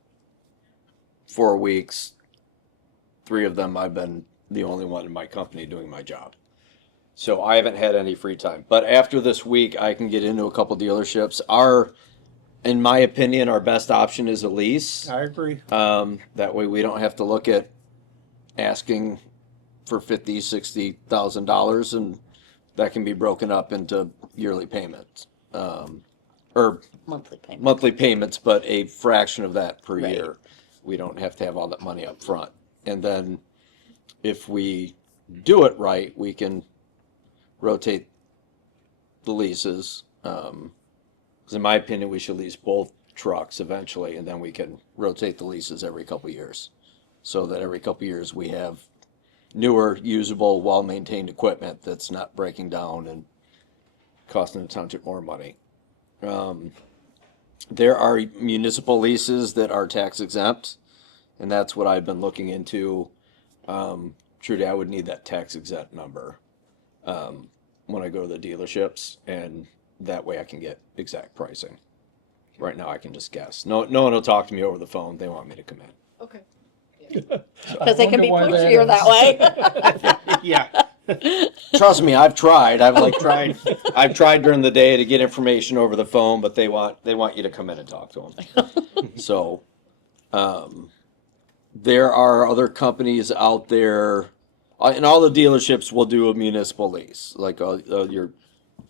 4 weeks, 3 of them I've been the only one in my company doing my job. So I haven't had any free time. But after this week, I can get into a couple dealerships. In my opinion, our best option is a lease. I agree. That way we don't have to look at asking for $50,000-$60,000, and that can be broken up into yearly payments. Or Monthly payment. monthly payments, but a fraction of that per Right. year. We don't have to have all that money up front. And then if we do it right, we can rotate the leases. Because in my opinion, we should lease both trucks eventually, and then we can rotate the leases every couple years. So that every couple years we have newer, usable, well-maintained equipment that's not breaking down and costing the township more money. There are municipal leases that are tax exempt, and that's what I've been looking into. Trudy, I would need that tax exempt number when I go to the dealerships, and that way I can get exact pricing. Right now I can just guess. No one will talk to me over the phone. They want me to come in. Okay. Because they can be wonder why pushier that way. Yeah. Trust me, I've tried. I've tried during the day to get information over the phone, but they want you to come in and talk to them. So, there are other companies out there, and all the dealerships will do a municipal lease, like your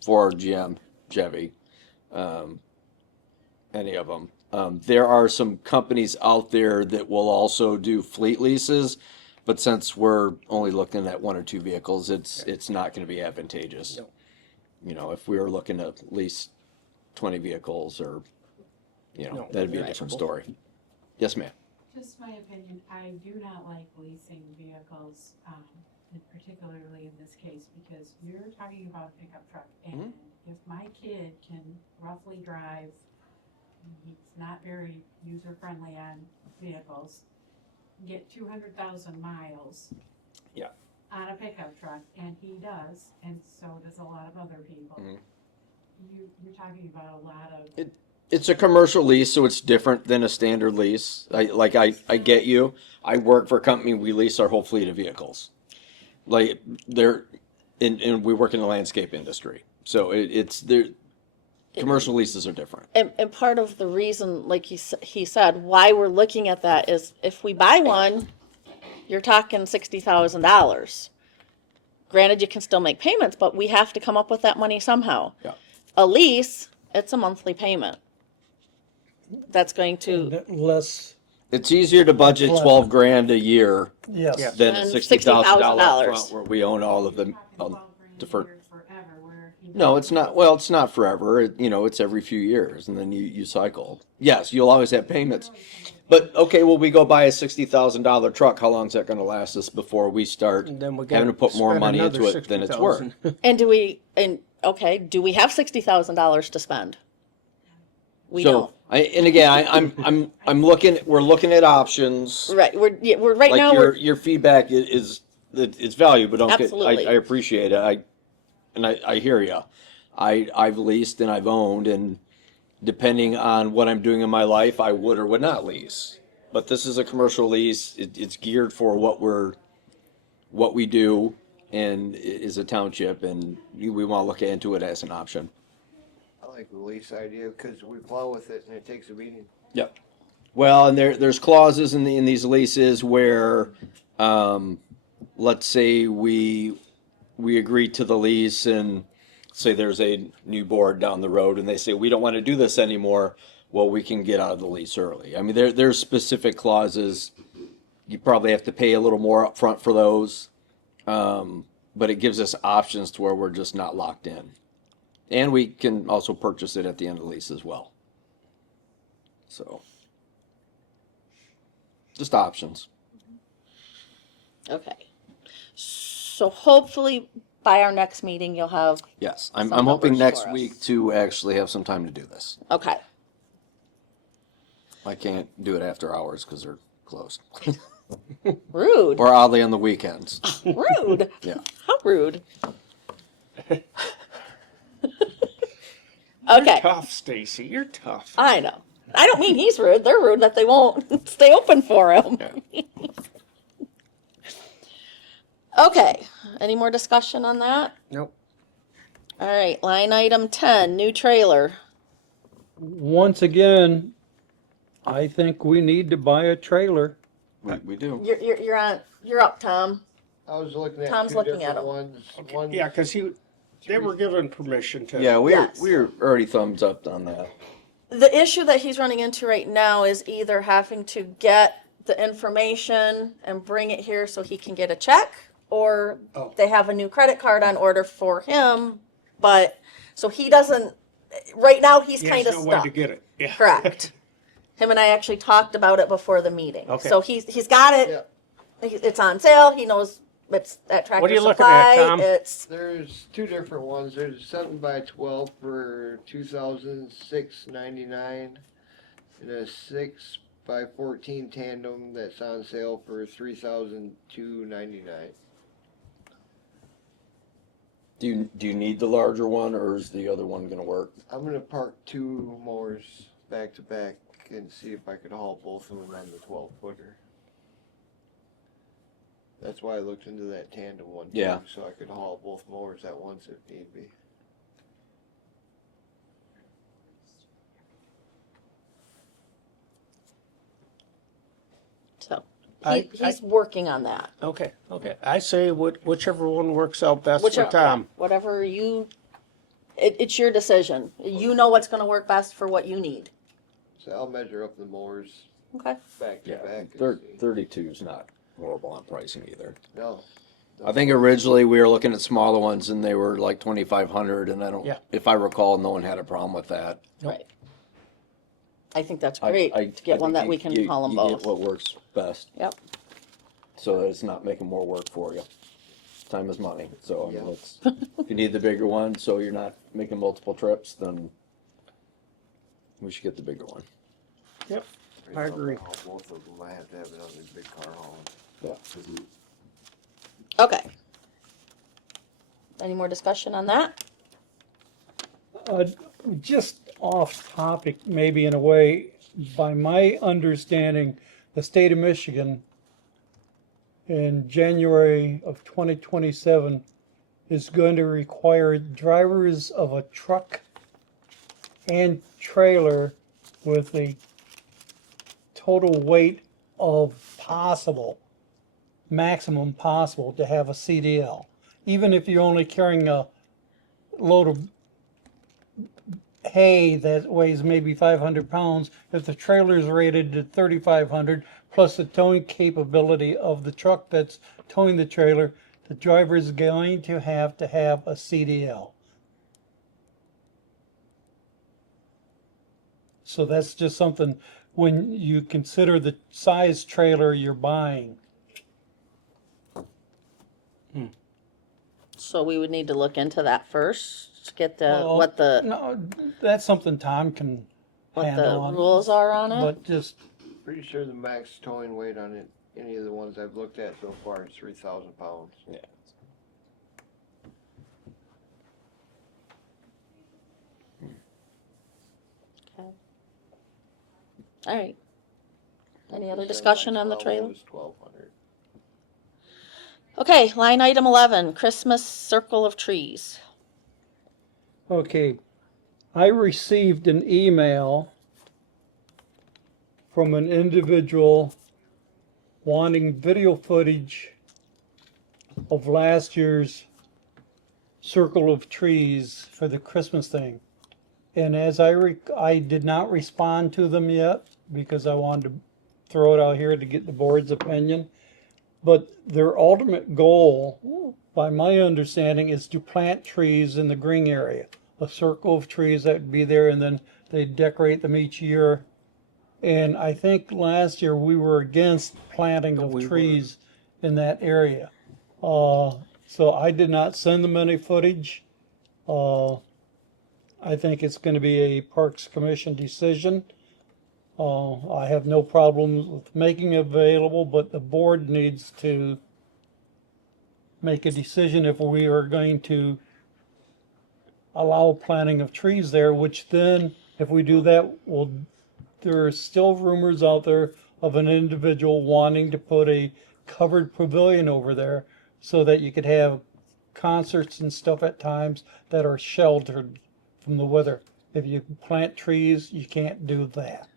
Ford, GM, Chevy, any of them. There are some companies out there that will also do fleet leases. But since we're only looking at 1 or 2 vehicles, it's not going to be advantageous. No. You know, if we were looking at least 20 vehicles, or No, that'd be a right. different story. Yes, ma'am. Just my opinion, I do not like leasing vehicles, and particularly in this case, because you're talking about a pickup truck. And if my kid can roughly drive, he's not very user-friendly on vehicles, get 200,000 miles. Yeah. On a pickup truck, and he does, and so does a lot of other people. You're talking about a lot of. It's a commercial lease, so it's different than a standard lease. I get you. I work for a company, we lease our whole fleet of vehicles. Like, and we work in the landscape industry. So commercial leases are different. And part of the reason, like he said, why we're looking at that is if we buy one, you're talking $60,000. Granted, you can still make payments, but we have to come up with that money somehow. Yeah. A lease, it's a monthly payment. That's going to, Less It's easier to budget Flood. 12 grand a year Yes. Yeah. than a And $60,000 $60,000. upfront where we own all of the $12,000 deferred. a year forever, where if you No, go it's not. Well, it's not forever. It's every few years, and then you cycle. Yes, you'll always have payments. But okay, well, we go buy a $60,000 truck. How long is that going to last us before we start And then we having to put more spend money another into it than it's worth? 60,000. And do we have $60,000 to spend? We So, don't. I'm looking. We're looking at options. Right, we're right Like now, your feedback is it's valuable. Don't get. Absolutely. I appreciate it. I hear you. I've leased and I've owned, and depending on what I'm doing in my life, I would or would not lease. But this is a commercial lease. It's geared for what we do, and is a township, and we want to look into it as an option. I like the lease idea because we plow with it and it takes a beating. Yep. Well, and there's clauses in these leases where, let's say we agree to the lease, and say there's a new board down the road and they say we don't want to do this anymore. Well, we can get out of the lease early. I mean, there's specific clauses. You probably have to pay a little more upfront for those, but it gives us options to where we're just not locked in. And we can also purchase it at the end of the lease as well. So, just options. okay. So hopefully by our next meeting, you'll have, Yes, Some I'm hoping numbers next for us. week to actually have some time to do this. okay. I can't do it after hours because they're closed, Rude, or oddly on the weekends. rude. Yeah. How rude. Okay, Tough, Stacy. You're tough. I know. I don't mean he's rude. They're rude that they won't stay open for him. Okay, any more discussion on that? Nope. All right, line item 10, new trailer. Once again, I think we need to buy a trailer. We do. You're up, Tom. I was looking at Tom's two looking at different 'em. ones. One, Yeah, because they were given permission to. Yeah, Yes. we're already thumbs up on that. The issue that he's running into right now is either having to get the information and bring it here so he can get a check, or Oh. they have a new credit card on order for him, but, so he doesn't, right now he's He kind has of no way to stuck. get it. Yeah. Correct. Him and I actually talked about it before the meeting. Okay. So he's got it, yeah, it's on sale, he knows it's at Tractor What are you looking Supply, at, Tom? it's, there's two different ones. There's 7x12 for $2,699, and a 6x14 tandem that's on sale for $3,299. Do you need the larger one, or is the other one gonna work? I'm gonna park two mowers back to back and see if I could haul both of them on the 12-footer. That's why I looked into that tandem one too, Yeah. so I could haul both mowers at once if need be. so, I- he's working on that. Okay. I say whichever one works out best Whichever, for Tom. whatever it's your decision. You know what's gonna work best for what you need. So I'll measure up the mowers Okay. back to Yeah, back. And see. 32 is not horrible on pricing either. No. I think originally we were looking at smaller ones and they were like 2,500, and Yeah. if I recall, no one had a problem with that. Right. I think that's great to get one that we can haul them You both. get what works best, Yep. so that it's not making more work for you. Time is money, so I mean, Yeah. if you need the bigger one, so you're not making multiple trips, then we should get the bigger one. Yep. I agree. I'll haul both of them. I have to have another big car hauling. Yeah. Okay. Any more discussion on that? Just off topic, maybe in a way, by my understanding, the state of Michigan in January of 2027 is going to require drivers of a truck and trailer with a total weight of maximum possible to have a CDL. Even if you're only carrying a load of hay that weighs maybe 500 pounds, if the trailer's rated at 3,500, plus the towing capability of the truck that's towing the trailer, the driver is going to have a CDL. So that's just something, when you consider the size trailer you're buying. So we would need to look into that first, to get the, Well, what the, No, that's something Tom can what handle the on. rules are on it. But just, Pretty sure the max towing weight on it, any of the ones I've looked at so far is 3,000 pounds. Yeah. All right. Any other discussion on the trailer? Was 1,200. Okay, line item 11, Christmas circle of trees. okay, I received an email from an individual wanting video footage of last year's circle of trees for the Christmas thing. And as I did not respond to them yet because I wanted to throw it out here to get the board's opinion. But their ultimate goal, by my understanding, is to plant trees in the green area. A circle of trees that would be there, and then they decorate them each year. And I think last year we were against planting of We were. trees in that area. So I did not send them any footage. I think it's going to be a Parks Commission decision. I have no problems with making it available, but the board needs to make a decision if we are going to allow planting of trees there, which then, if we do that, there are still rumors out there of an individual wanting to put a covered pavilion over there so that you could have concerts and stuff at times that are sheltered from the weather. If you plant trees, you can't do that.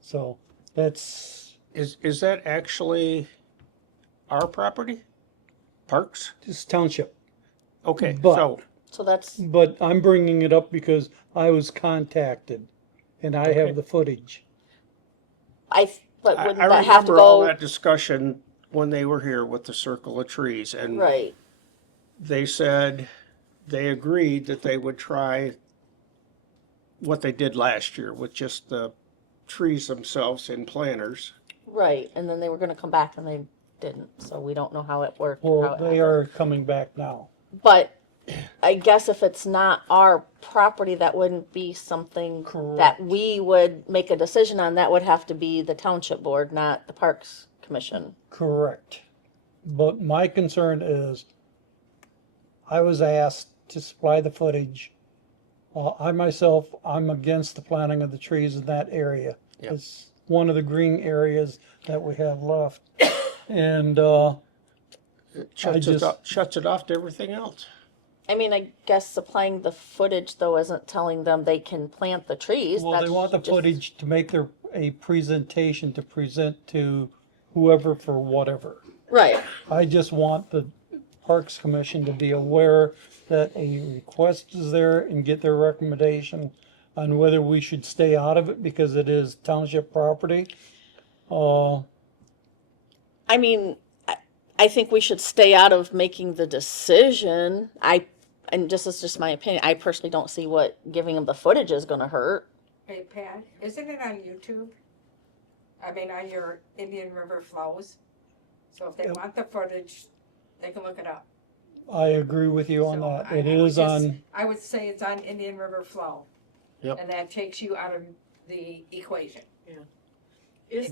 So that's Is that actually our property? Parks? just township. Okay, But- so, So that's, But I'm bringing it up because I was contacted and I Okay. have the footage. but I wouldn't that have to remember all go, that discussion when they were here with the circle of trees, and right, they said they agreed that they would try what they did last year with just the trees themselves in planters. right, and then they were gonna come back and they didn't, so we don't know how it worked. or how Well, it they happened. are coming back now. But I guess if it's not our property, that wouldn't be something that we would make a decision on. That would have to be the township board, not the Parks Commission. Correct. But my concern is, I was asked to supply the footage. I myself, I'm against the planting of the trees in that area. Yep. It's one of the green areas that we have left. And, It shuts just- it off to everything else. I mean, I guess supplying the footage though isn't telling them they can plant the trees. well, they That's want the just- footage to make a presentation to present to whoever for whatever. Right, I just want the Parks Commission to be aware that a request is there and get their recommendation on whether we should stay out of it because it is township property. I mean, I think we should stay out of making the decision. And this is just my opinion, I personally don't see what giving them the footage is gonna hurt. Hey Pat, isn't it on YouTube? I mean, on your Indian River flows? So if they Yep. want the footage, they can look it up. I agree with you on So that. I- It I would is just- on, I would say it's on Indian River flow. Yep. And that takes you out of the equation. Is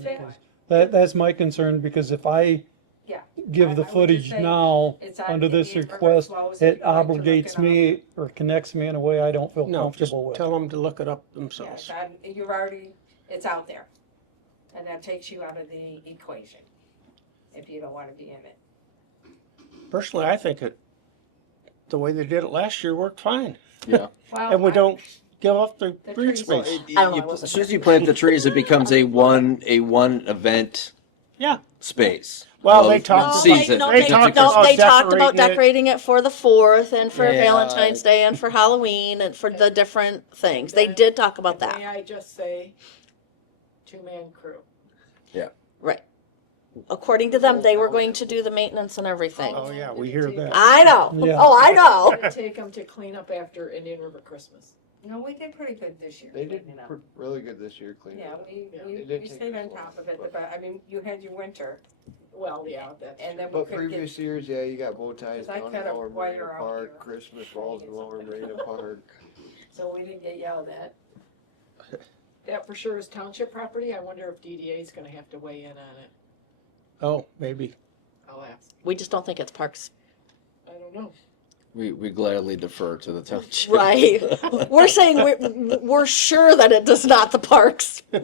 that, that's my concern because if I Yeah. give I- the I would just footage say now it's on under this Indian River request, flows if it you'd like to look obligates it me or connects me in a way I don't feel No, just comfortable with. tell them to look it up Yeah, themselves. it's on, you've already, it's out there. And that takes you out of the equation, if you don't wanna be in it. Personally, I think the way they did it last year worked fine. yeah. Well, And we I- don't give up the The green trees space. I don't know, I wasn't As soon as you plant the trees, it becomes a one event. Yeah, space. Well, Of they talked No, about, season. no, they they, talked no, about they talked about decorating it. decorating it for the 4th and for Yeah. Valentine's Day and for Halloween and for the different things. They Then- did talk about May that. I just say, 2-man crew. Right. According to them, they were going to do the maintenance and everything. Oh, yeah, we hear that. I know. Yeah. Oh, I I'm know. gonna take them to clean up after Indian River Christmas. No, we did pretty good this year. They did cleaning up. really good this year cleaning Yeah, up. Yeah. we It did take stayed us on a while, top of it, but- but I mean, you had your winter, Well, yeah, that's and true. then we But could get, previous years, yeah, you got bow ties, 'Cause I down cut a lower wire Marina out Park, here. Christmas balls in lower Marina Park. so we didn't get yelled at. That for sure is township property. I wonder if DDA is gonna have to weigh in on it. Oh, maybe. I'll ask. We just don't think it's parks. I don't know. We gladly defer to the township. Right. We're saying we're sure that it does not the parks. I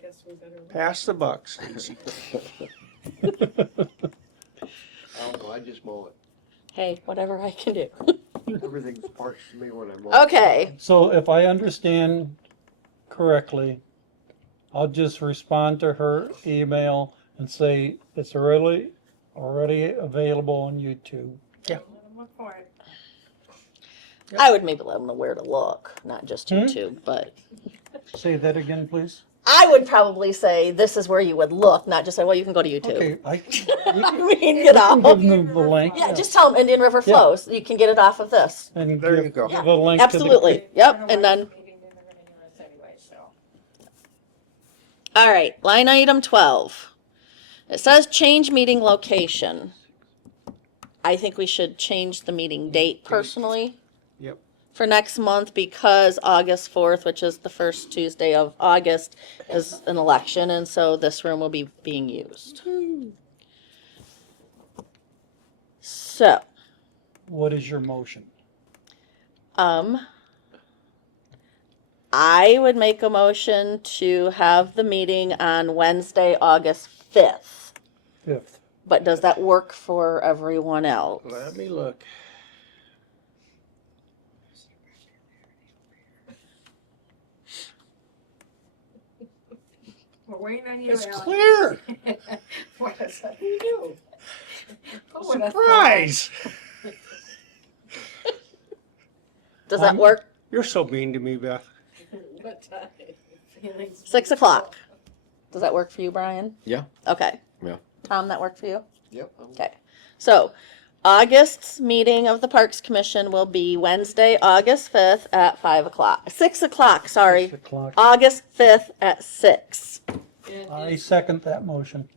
guess we better. Pass the buck, Stacy. I don't know, I just mow it. Hey, whatever I can do. Everything's parks to me when I mow. Okay. So if I understand correctly, I'll just respond to her email and say it's already available on YouTube. Let 'em look for it. I would maybe let them know where to look, not just YouTube, but Say that again, please. I would probably say this is where you would look, not just say, well, you can go to YouTube. Okay, I mean, you know. give them the link. Yeah, just tell them Indian River Yeah. flows. You can get it off of this. And There give, you go. give a link to the. Absolutely. Yep. And then, Meeting, then they're gonna hear us anyway, so. all right, line item 12. It says change meeting location. I think we should change the meeting date personally. Yep. For next month because August 4th, which is the first Tuesday of August, is an election, and so this room will be being used. So, What is your motion? I would make a motion to have the meeting on Wednesday, August 5th. 5th. But does that work for everyone else? Let me look. We're waiting on you, It's Alan. clear. What is it? You do. Who would've Surprise. Does that work? You're so mean to me, Beth. What time? Feelings. 6 o'clock. Does that work for you, Brian? Yeah. Okay. Yeah. Tom, that work for you? Yep. Okay. So, August's meeting of the Parks Commission will be Wednesday, August 5th at 5 o'clock. 6 o'clock, sorry. 6 o'clock. August 5th at 6. And I second that motion.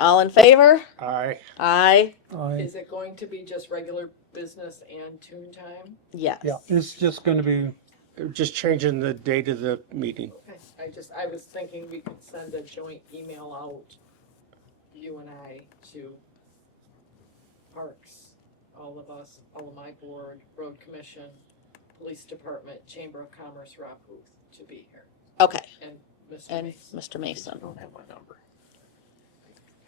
All in favor? Aye. Aye. is it going to be just regular business and TooonTime? Yes. Yeah, it's just gonna be, Just changing the date of the meeting. I was thinking we could send a joint email out, you and I, to Parks, all of us, all of my board, Road Commission, Police Department, Chamber of Commerce, Rob Booth, to be here, Okay. and Mr. And Mason. Mr. Mason. don't have my number.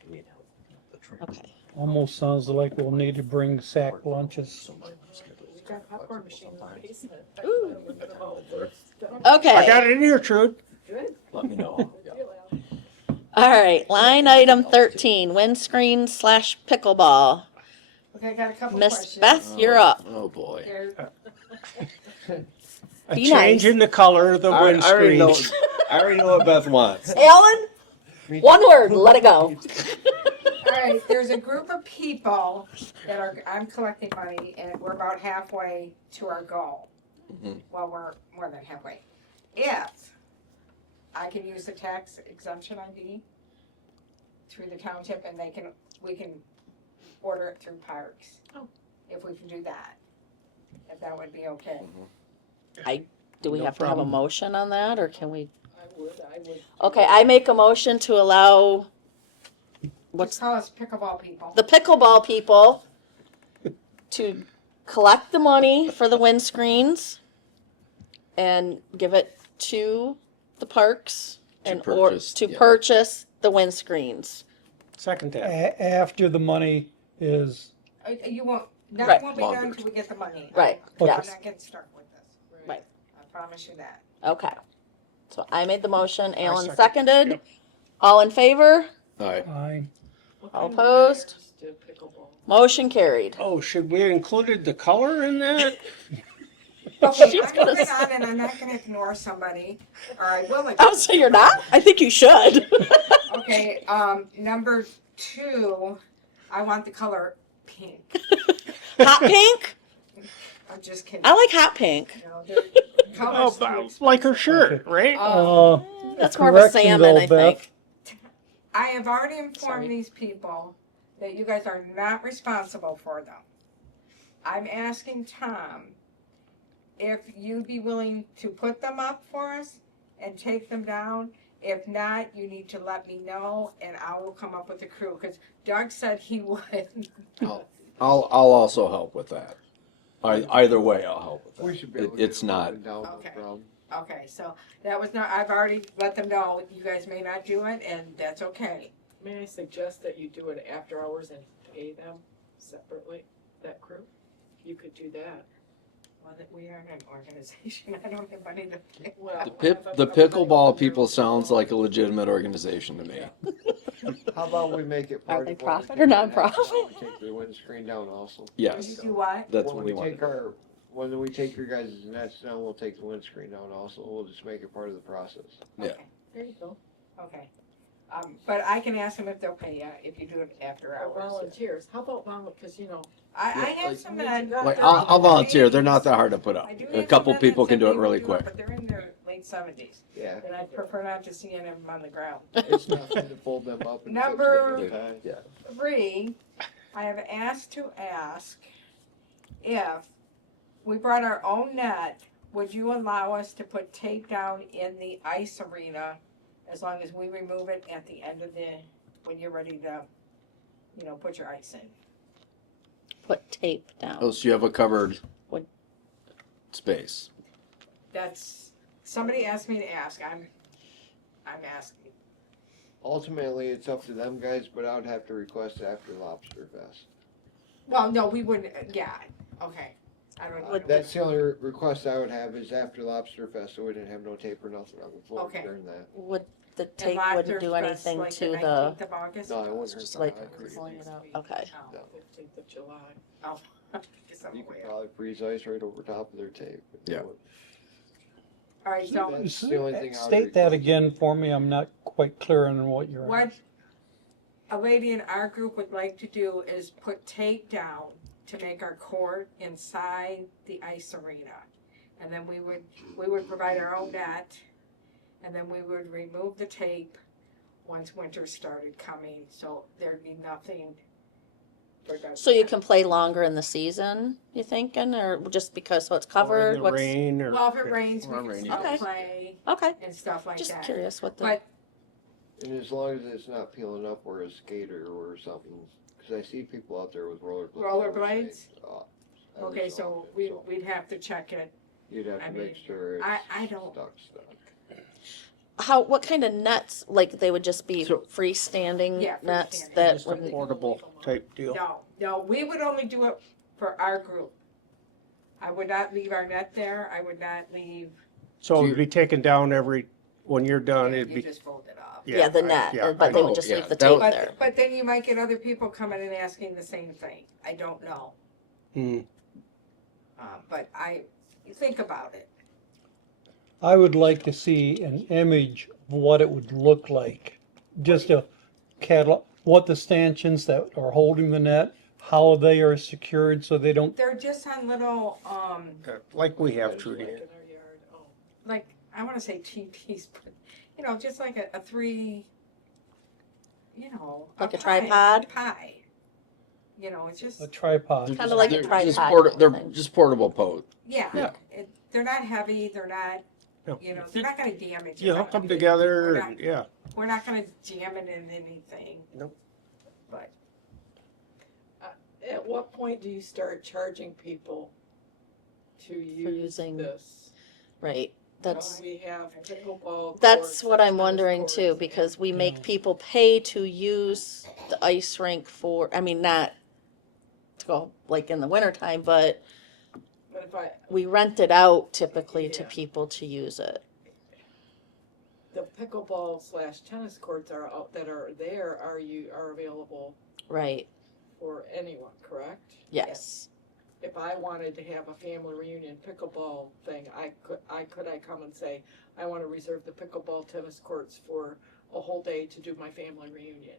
I need help. The train. Okay. almost sounds like we'll need to bring sack lunches. We've got popcorn machine in the basement. Ooh. I Okay. got it in here, Trude. Good. Let me know. Good deal, Al. All right. Line item 13, windscreen / pickleball. Okay, I got a couple Miss questions. Beth, you're up. Oh, boy. Here, A Be change nice. in the color of the I already know. windscreen. I already know what Beth wants. Alan, one word, let it go. all right, there's a group of people that are, I'm collecting money, and we're about halfway to our goal. Mhm. Well, we're more than halfway. If I can use the tax exemption ID through the township, and we can order it through Parks. Oh. If we can do that, if that would be okay. Do we No have to have a problem. motion on that, or can we? I would. Okay, I make a motion to allow Let's call us pickleball people. the pickleball people to collect the money for the windscreens and give it to the parks and purchase, to yeah. purchase the windscreens. Second that. After the money is, You won't, that Right. won't be done Longer. until we get the money. Right, I'm yeah. not getting stuck with this. Right. I promise you that. Okay. So I made the motion, Alan second. seconded. Yep. All in favor? All right. What All kind of opposed? chairs do pickleball? Motion carried. Oh, should we included the color in that? Okay, She's I'm gonna moving say- on and I'm not gonna ignore somebody, or I will ignore. Oh, so you're not? I think you should. Okay, number 2, I want the color pink. Hot pink? I'm just kidding. I like hot pink. No, the Oh, color's too but like her shirt, right? That's more of a correction salmon, though, I Beth. think. I have already informed Sorry. these people that you guys are not responsible for them. I'm asking Tom if you'd be willing to put them up for us and take them down. If not, you need to let me know and I will come up with a crew, because Doug said he would. I'll also help with that. Either way, I'll help with that. We should be able to It's get it not. moving down, no Okay. problem. Okay, so that was not, I've already let them know, you guys may not do it, and that's okay. May I suggest that you do it after hours and pay them separately, that crew? You could do that. Well, that we are an organization, I don't have money to pay. Well, The pickleball people sounds like a legitimate organization to me. How about we make it Are part they of what we profit do or next non-profit? time we take the windscreen down also. Yes, You do what? that's When what we we want. take our, when we take your guys' nets down, we'll take the windscreen down also. We'll just make it part of the process. Yeah. Okay, there you go. okay. But I can ask them if they'll pay you, if you do it after Or hours. volunteers. How about I because have like- some. Like I'll volunteer. They're not that hard to put up. I do A have couple some people that can do said it they really would quick. But they're in their late 70s, Yeah, and I prefer not to see them on the ground. it's nothing to fold them up and Number- fix them every time. 3, I have asked if we brought our own net, would you allow us to put tape down in the ice arena as long as we remove it at the end of when you're ready to, put your ice in? Put tape down. Oh, so you have a covered What- space. That's, somebody asked me to ask, I'm asking. Ultimately, it's up to them guys, but I would have to request after Lobster Fest. Well, no, we wouldn't, yeah, okay. I don't. That's the only request I would have is after Lobster Fest, so we didn't have no tape or nothing on the floor Okay. during that. Would the And tape Lobster wouldn't do Fest, anything like to the? 19th of August? No, I wouldn't It's hurt just the like concrete. pulling it out. Okay. Oh, No. 15th of July. oh, guess I'm You away. could probably freeze ice right over top of their tape. Yeah. All right, so That's the only thing I would State that request. again for me, I'm not quite clear on what you're what asking. a lady in our group would like to do is put tape down to make our court inside the ice arena. And then we would provide our own net, and then we would remove the tape once winter started coming, so there'd be nothing. So you can play longer in the season, you thinking, or just because so it's Or in covered? the What's rain or. Well, if it rains, we Or can rainy still days. play okay? and stuff like Just that. curious what the. But And as long as it's not peeling up or a skater or something, because I see people out there with rollerblades. Rollerblades? Every okay, so so often, we'd have to check it. You'd have I to mean, make sure it's I don't. stuck. What kind of nets? Like they would just be So- freestanding Yeah, nets freestanding. that Just a wouldn't. portable type deal. No, we would only do it for our group. I would not leave our net there, I would not leave. So it'd be taken down when you're done, Yeah, it'd you be. just fold it up. Yeah, the I- net, yeah, but I they know. would just Yeah, leave the that tape would- there. But then you might get other people coming and asking the same thing, I don't know. Hmm. But think about it. I would like to see an image of what it would look like. Just a catalog, what the stanchions that are holding the net, how they are secured so they don't, They're just on little, Like we have, Trudy. Like in our yard. Oh. like, I wanna say TPs, but, just like a 3, Like a pie- tripod? Pie. It's just, a tripod. Kinda like a They're just tripod they're thing. just portable yeah, Yeah. they're not heavy, they're not, No. they're not gonna damage. You it. hook them together We're and, yeah. We're not gonna jam it in anything. Nope. But, At what point do you start charging people to use using- this? Right. That's We have pickleball. that's courts what and I'm tennis wondering courts too, and- because we make people pay to use the ice rink for. I mean, not to go like in the wintertime, but But if I, we rent it out typically to Yeah. people to use it. the pickleball / tennis courts are out, that are there, are available Right. for anyone, correct? Yes. If I wanted to have a family reunion pickleball thing, I could come and say, I wanna reserve the pickleball tennis courts for a whole day to do my family reunion.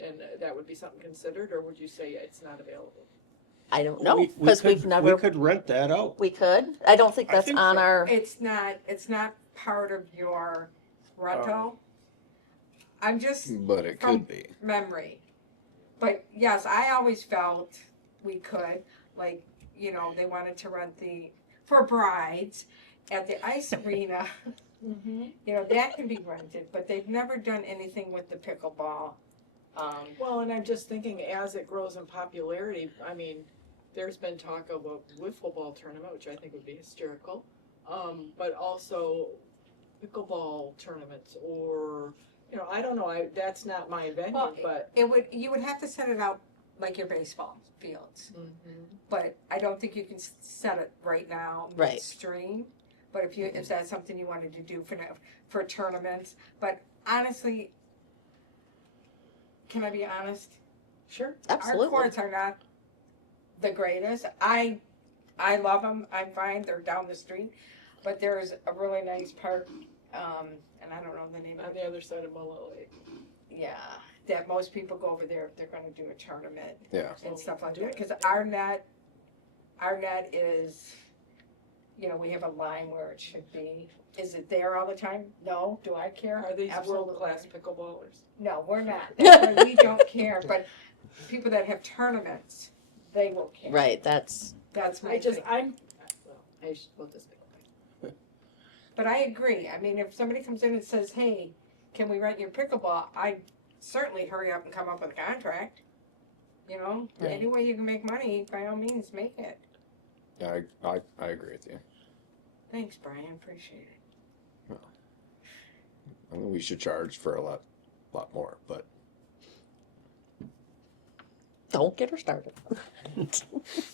And that would be something considered, or would you say it's not available? I don't know, We because could- we've never, We could rent that out. we could. I don't think I that's think on so. our, It's not part of your rental. I'm just But it From- could be. memory. But yes, I always felt we could, like, you know, they wanted to rent for brides at the ice arena. Mm-hmm. You know, that can be rented, but they've never done anything with the pickleball. Well, and I'm just thinking, as it grows in popularity, I mean, there's been talk of a wiffle ball tournament, which I think would be hysterical. But also pickleball tournaments, or, you know, I don't know, that's not my venue, Well, but. You would have to set it out like your baseball fields, Mhm. but I don't think you can set it right now Right. midstream. But if that's something you wanted to do for tournaments, but honestly, can I be honest? Sure. absolutely. Our courts are not the greatest. I love them. I'm fine. They're down the street, but there's a really nice park, and I don't know the name of On it. the other side of Mullet Lake. Yeah, that most people go over there if they're going to do a tournament Yeah. and stuff like Do that. it. Because our net is, you know, we have a line where it should be. Is it there all the time? No. Do I care? Are these Absolutely. world-class pickleballers? No, we're not. That's why we don't care. But people that have tournaments, they will care. Right, that's, That's my I just, thing. I should put this pickle. But I agree. I mean, if somebody comes in and says, "Hey, can we rent your pickleball?" I'd certainly hurry up and come up with a contract. You know, Right. any way you can make money, by all means, make it. Yeah, I agree with you. Thanks, Brian. Appreciate it. I mean, we should charge for a lot more, but don't get her started.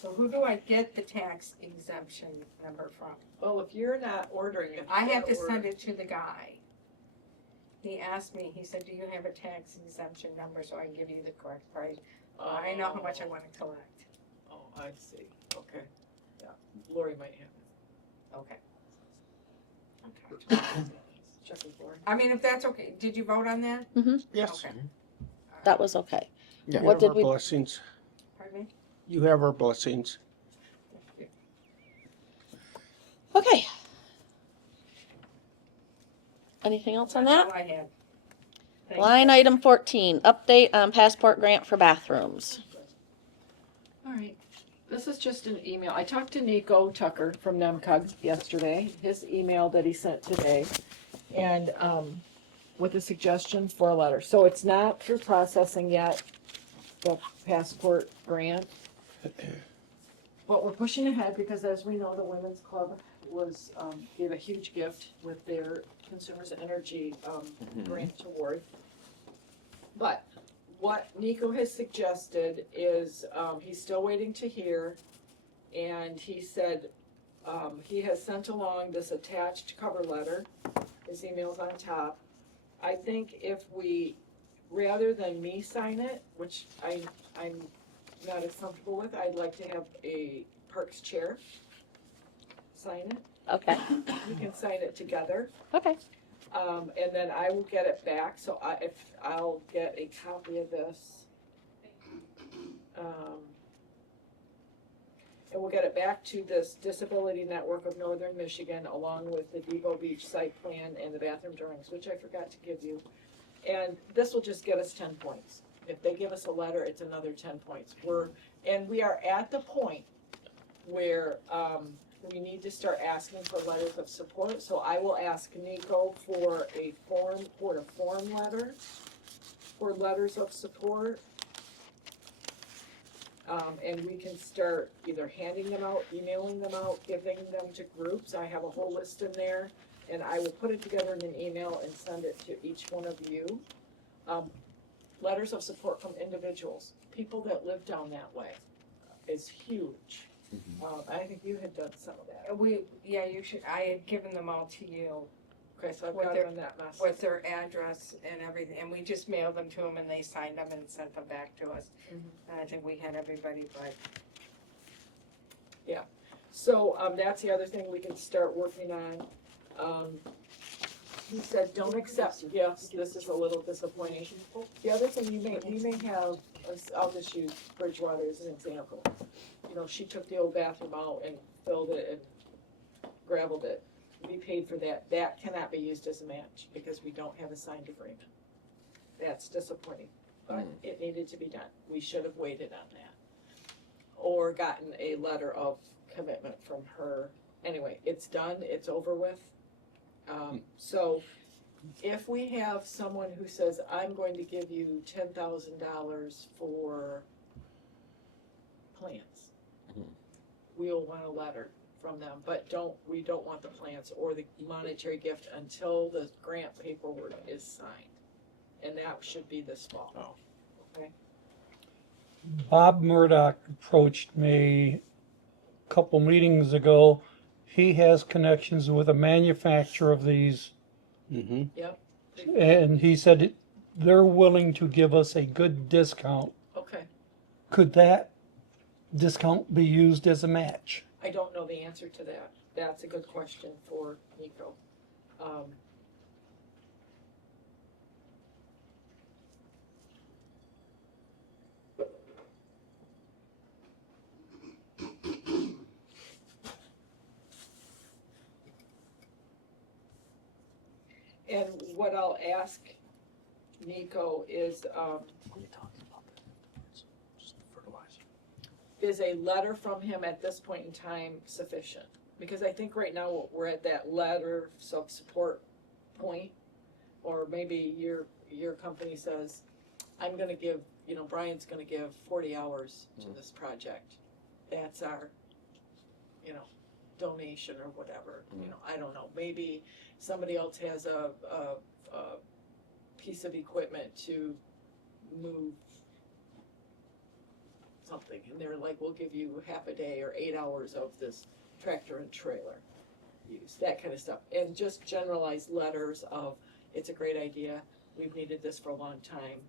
So who do I get the tax exemption number from? Well, if you're not ordering it. I have to send it to the guy. He asked me, he said, "Do you have a tax exemption number so I can give you the correct price?" I know how much I want to collect. Oh, I see, okay, yeah, Lori might have Okay. it. Check with Lori. I mean, if that's okay. Did you vote on that? Yes. Okay. That was okay. Yeah. You What have did our we- blessings. Pardon me? You have our blessings. Okay. Anything else on That's that? all I had. Thank Line you. item 14, update on passport grant for bathrooms. All right, this is just an email. I talked to Nico Tucker from NEMCOG yesterday, his email that he sent today, and, with a suggestion for a letter. So it's not through processing yet, the passport grant. But we're pushing ahead because, as we know, the Women's Club gave a huge gift with their Consumers Energy, grant award. But what Nico has suggested is, he's still waiting to hear, and he said, he has sent along this attached cover letter, his email's on top. I think if we, rather than me sign it, which I'm not as comfortable with, I'd like to have a Parks chair sign it. Okay, We can sign it together. okay. And then I will get it back, so I'll get a copy of this. And we'll get it back to this Disability Network of Northern Michigan, along with the DeVoe Beach site plan and the bathroom drawings, which I forgot to give you. And this will just get us 10 points. If they give us a letter, it's another 10 points. We are at the point where, we need to start asking for letters of support, so I will ask Nico for a form letter for letters of support. And we can start either handing them out, emailing them out, giving them to groups. I have a whole list in there, and I will put it together in an email and send it to each one of you. Letters of support from individuals, people that live down that way, is huge. I think you had done some of that. You should, I had given them all to you. Okay, so I've With got their- them in that message. with their address and everything, and we just mailed them to them and they signed them and sent them back to us. Mhm. And I think we had everybody, but So, that's the other thing we can start working on. He said, don't accept gifts, this is a little disappointing. The other thing you may have, I'll just use Bridgewater as an example. You know, she took the old bathroom out and filled it and gravelled it. We paid for that, that cannot be used as a match, because we don't have a signed agreement. That's disappointing, but it needed to be done, we should have waited on that. Or gotten a letter of commitment from her. Anyway, it's done, it's over with. So if we have someone who says, I'm going to give you $10,000 for plants, we'll want a letter from them, but we don't want the plants or the monetary gift until the grant paperwork is signed. And that should be this fall. Oh. Okay? Bob Murdoch approached me a couple meetings ago. He has connections with a manufacturer of these, Mm-hmm. Yep, and he said they're willing to give us a good discount. okay. Could that discount be used as a match? I don't know the answer to that. That's a good question for Nico. And what I'll ask Nico is, is a letter from him at this point in time sufficient? Because I think right now we're at that letter of support point, or maybe your company says, I'm gonna give, you know, Brian's gonna give 40 hours to this project. That's our, you know, donation or whatever, you know, I don't know, maybe somebody else has a piece of equipment to move something, and they're like, we'll give you half a day or 8 hours of this tractor and trailer use, that kind of stuff. And just generalized letters of, it's a great idea, we've needed this for a long time,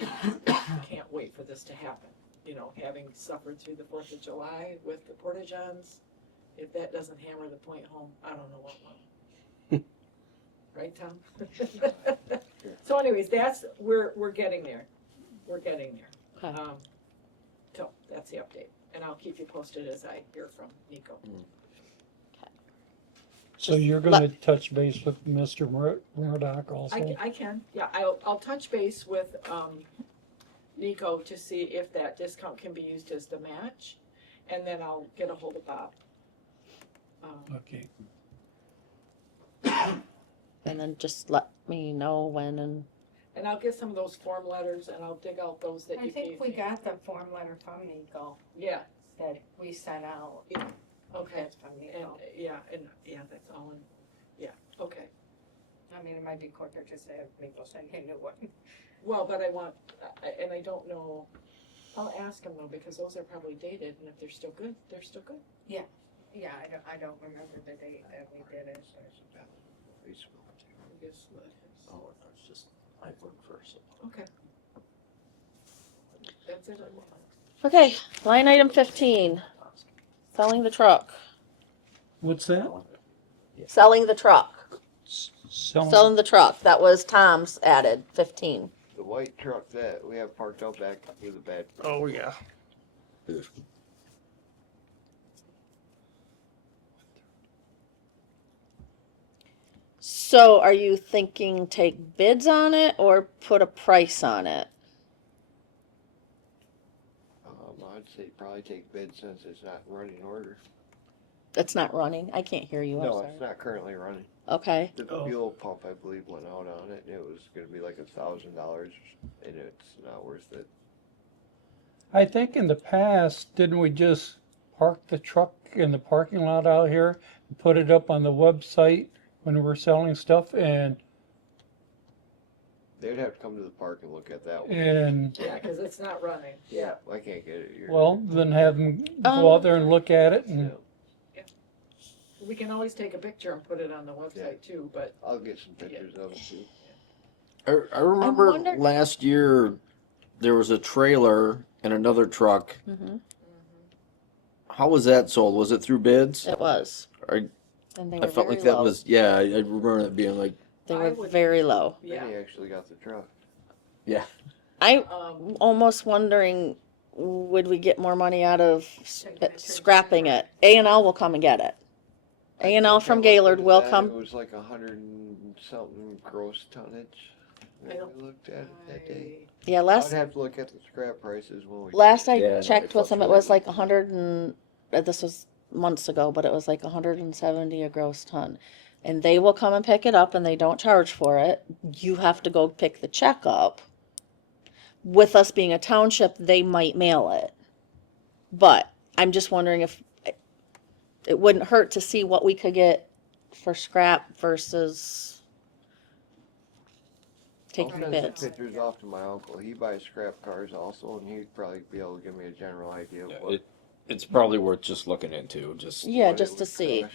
can't wait for this to happen. You know, having suffered through the 4th of July with the Porta-Johns, if that doesn't hammer the point home, I don't know what will. Right, Tom? So anyways, we're getting there, we're getting there. Okay. So that's the update, and I'll keep you posted as I hear from Nico. So you're gonna touch base with Mr. Murdoch also? I can, yeah, I'll touch base with, Nico to see if that discount can be used as the match, and then I'll get a hold of Bob. Okay. And then just let me know when And I'll get some of those form letters, and I'll dig out those that I you gave think we me. got the form letter from Nico Yeah, that we sent out. okay, That's from and, Nico. that's all in, yeah, okay. I mean, it might be quicker to say Nico sent you a new one. Well, but I want, and I don't know, I'll ask him though, because those are probably dated, and if they're still good, they're still good. Yeah, I don't remember the date that we did it. I guess let him see. Oh, it's just, I work first. Okay. That's it. okay, line item 15, selling the truck. What's that? Selling the truck. Selling? Selling the truck. That was Tom's added, 15. The white truck that we have parked out back with a bad. Oh, yeah. So are you thinking take bids on it or put a price on it? I'd say probably take bid since it's not in running order. It's not running. I can't hear you. I'm No, sorry. it's not currently running. Okay. The Oh. fuel pump, I believe, went out on it, and it was gonna be like $1,000, and it's not worth it. I think in the past, didn't we just park the truck in the parking lot out here and put it up on the website when we were selling stuff and, They'd have to come to the park and look at that one. Yeah, because it's not running. Yeah. I can't get it here. well, then have them go out there and look at it and, We can always take a picture and put it on the website too, but I'll get some pictures of it too. I remember wonder- last year there was a trailer and another truck. Mhm. How was that sold? Was it through bids? It was. I, And they I were felt very like that low. was, yeah, I remember it being like, They I were would- very low. yeah. He actually got the truck. yeah. I Um, almost wondering, would we get more money out of Taking it to scrapping it? A&L will come and get it. A&L from Gaylord will It come. was like 100 and something gross tonnage when we looked at it that day. Yeah, I'd last have to look at the scrap prices when we. last I Yeah, checked they with them, it was fluctuate. like 100 and this was months ago, but it was like 170 a gross ton. And they will come and pick it up, and they don't charge for it. You have to go pick the check up. With us being a township, they might mail it. But I'm just wondering if it wouldn't hurt to see what we could get for scrap versus I'll taking send some bids. pictures off to my uncle. He buys scrap cars also, and he'd probably be able to give me a general idea of what. It's probably worth just looking into. Just Yeah, what it just to would see. cost.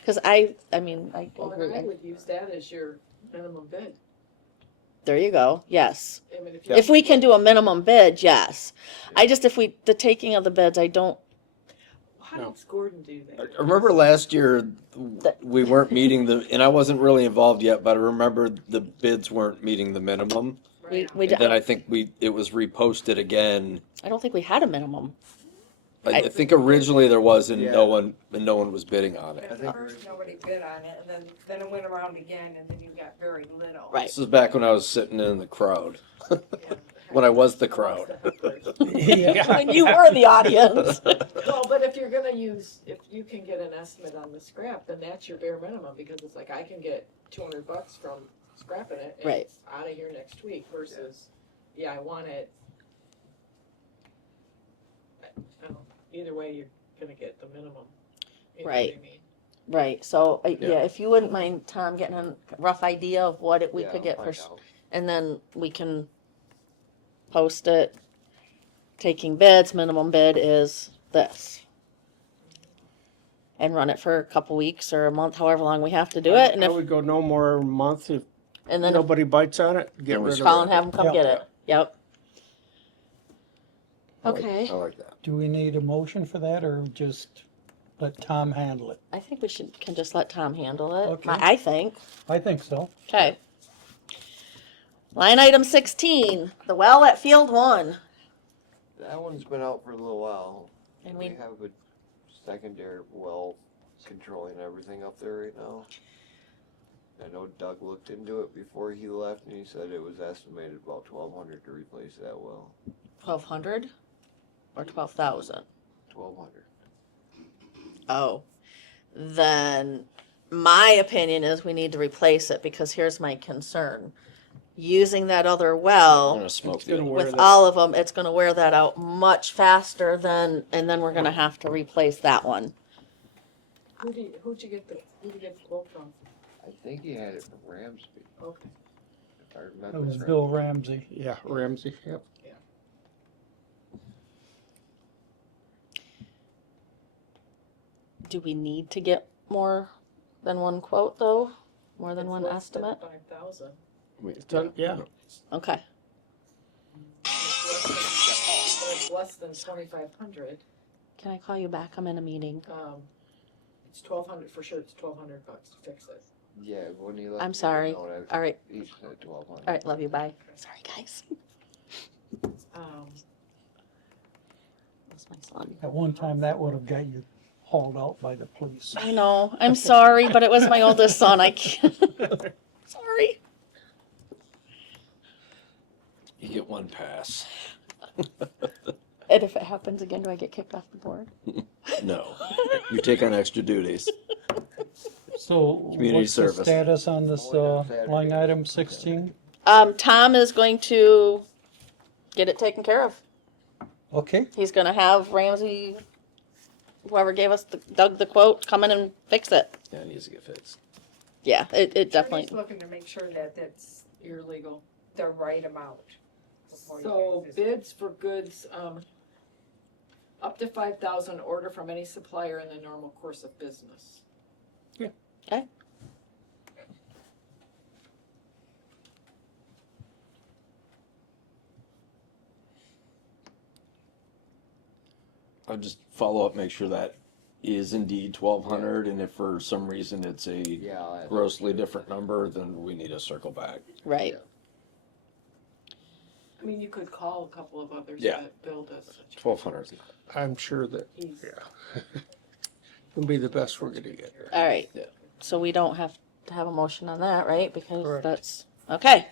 Because I mean, I well, agree. and I would use that as your minimum bid. There you go. Yes. I mean, If we can do a minimum bid, yes. I just, if we, the taking of the bids, I don't, How does Gordon do that? I remember last year we weren't meeting the, and I wasn't really involved yet, but I remember the bids weren't meeting the minimum. we, Right. we, And then I think it was reposted again. I don't think we had a minimum. I think originally there was, and Yeah. no one was bidding on it. At first, nobody bid on it, and then it went around again, and then you got very little. Right. This is back when I was sitting in the crowd. Yeah. When I was the crowd. When you were the audience. Well, but if you're gonna use, if you can get an estimate on the scrap, then that's your bare minimum, because it's like, I can get $200 from scrapping it, and Right. it's out of here next week, versus, yeah, I want it. I don't know. Either way, you're gonna get the minimum. You know what I Right. mean? Right. So, yeah, Yeah. if you wouldn't mind, Tom, getting a rough idea of what we Yeah, could I'll get for, find out. and then we can post it. Taking bids, minimum bid is this. And run it for a couple weeks or a month, however long we have to do it. And I if, would go no more a month if and then nobody bites on it, get Then we rid of call it. and have them come Yeah. get it. Yep. I like- Okay. I like that. Do we need a motion for that or just let Tom handle it? I think we can just let Tom handle it. Okay. I think. I think so. Okay. Line item 16, the well at field 1. That one's been out for a little while. And We we, have a secondary well controlling everything up there right now. I know Doug looked into it before he left, and he said it was estimated about 1,200 to replace that well. 1,200 or 12,000? 1,200. Oh, then my opinion is we need to replace it because here's my concern. Using that other I'm well gonna smoke It's the gonna other wear with that- all of them, it's gonna wear that out much faster than, and then we're gonna have to replace that one. Who'd you get the quote from? I think he had it from Ramsby, Okay. if I remember. That was correctly. Bill Ramsey. Yeah, Ramsey, yep. Do we need to get more than one quote though? More than It's one less than estimate? 5,000. Done, yeah. Okay. It's less than 2,500. Can I call you back? I'm in a meeting. It's 1,200 for sure. It's $1,200 to fix it. Yeah, when he left. I'm me a sorry. note, All right. He said 1,200. All right. Love you. Bye. Sorry, guys. That's my son. At one time, that would have got you hauled out by the police. I know. I'm sorry, but it was my oldest son. I can't. Sorry. You get one pass. And if it happens again, do I get kicked off the board? No. You take on extra duties. So Community what's the service. status on this, Only on Saturdays. line item 16? Tom is going to get it taken care of. Okay, He's going to have Ramsey, whoever gave us Doug the quote, come in and fix it. Yeah, it needs to get fixed. Yeah, it Attorney's definitely. looking to make sure that it's You're legal. the right amount. before you So guys- bids for goods, up to 5,000, order from any supplier in the normal course of business. Okay. I'll just follow up, make sure that is indeed 1,200, and if for some reason it's a Yeah, I'll add grossly different number, then we need to circle back. Right. I mean, you could call a couple of others Yeah. that build us. 1,200. I'm sure that, He's- yeah. It'll be the best we're gonna get. All right. Yeah. So we don't have to have a motion on that, right? Because Correct. that's, okay.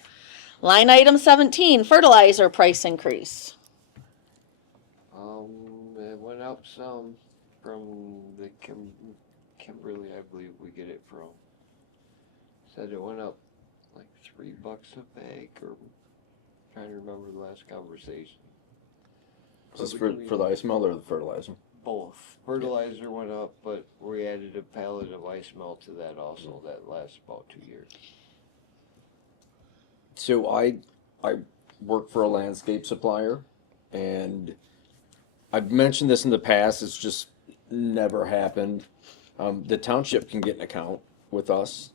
Line item 17, fertilizer price increase. It went up some from the Kimberly, I believe we get it from. Said it went up like $3 a bag, or trying to remember the last conversation. Is this But for the ice melt or the fertilizer? both. Fertilizer went up, but we added a pallet of ice melt to that also. That lasts about 2 years. So I work for a landscape supplier, and I've mentioned this in the past. It's just never happened. The township can get an account with us,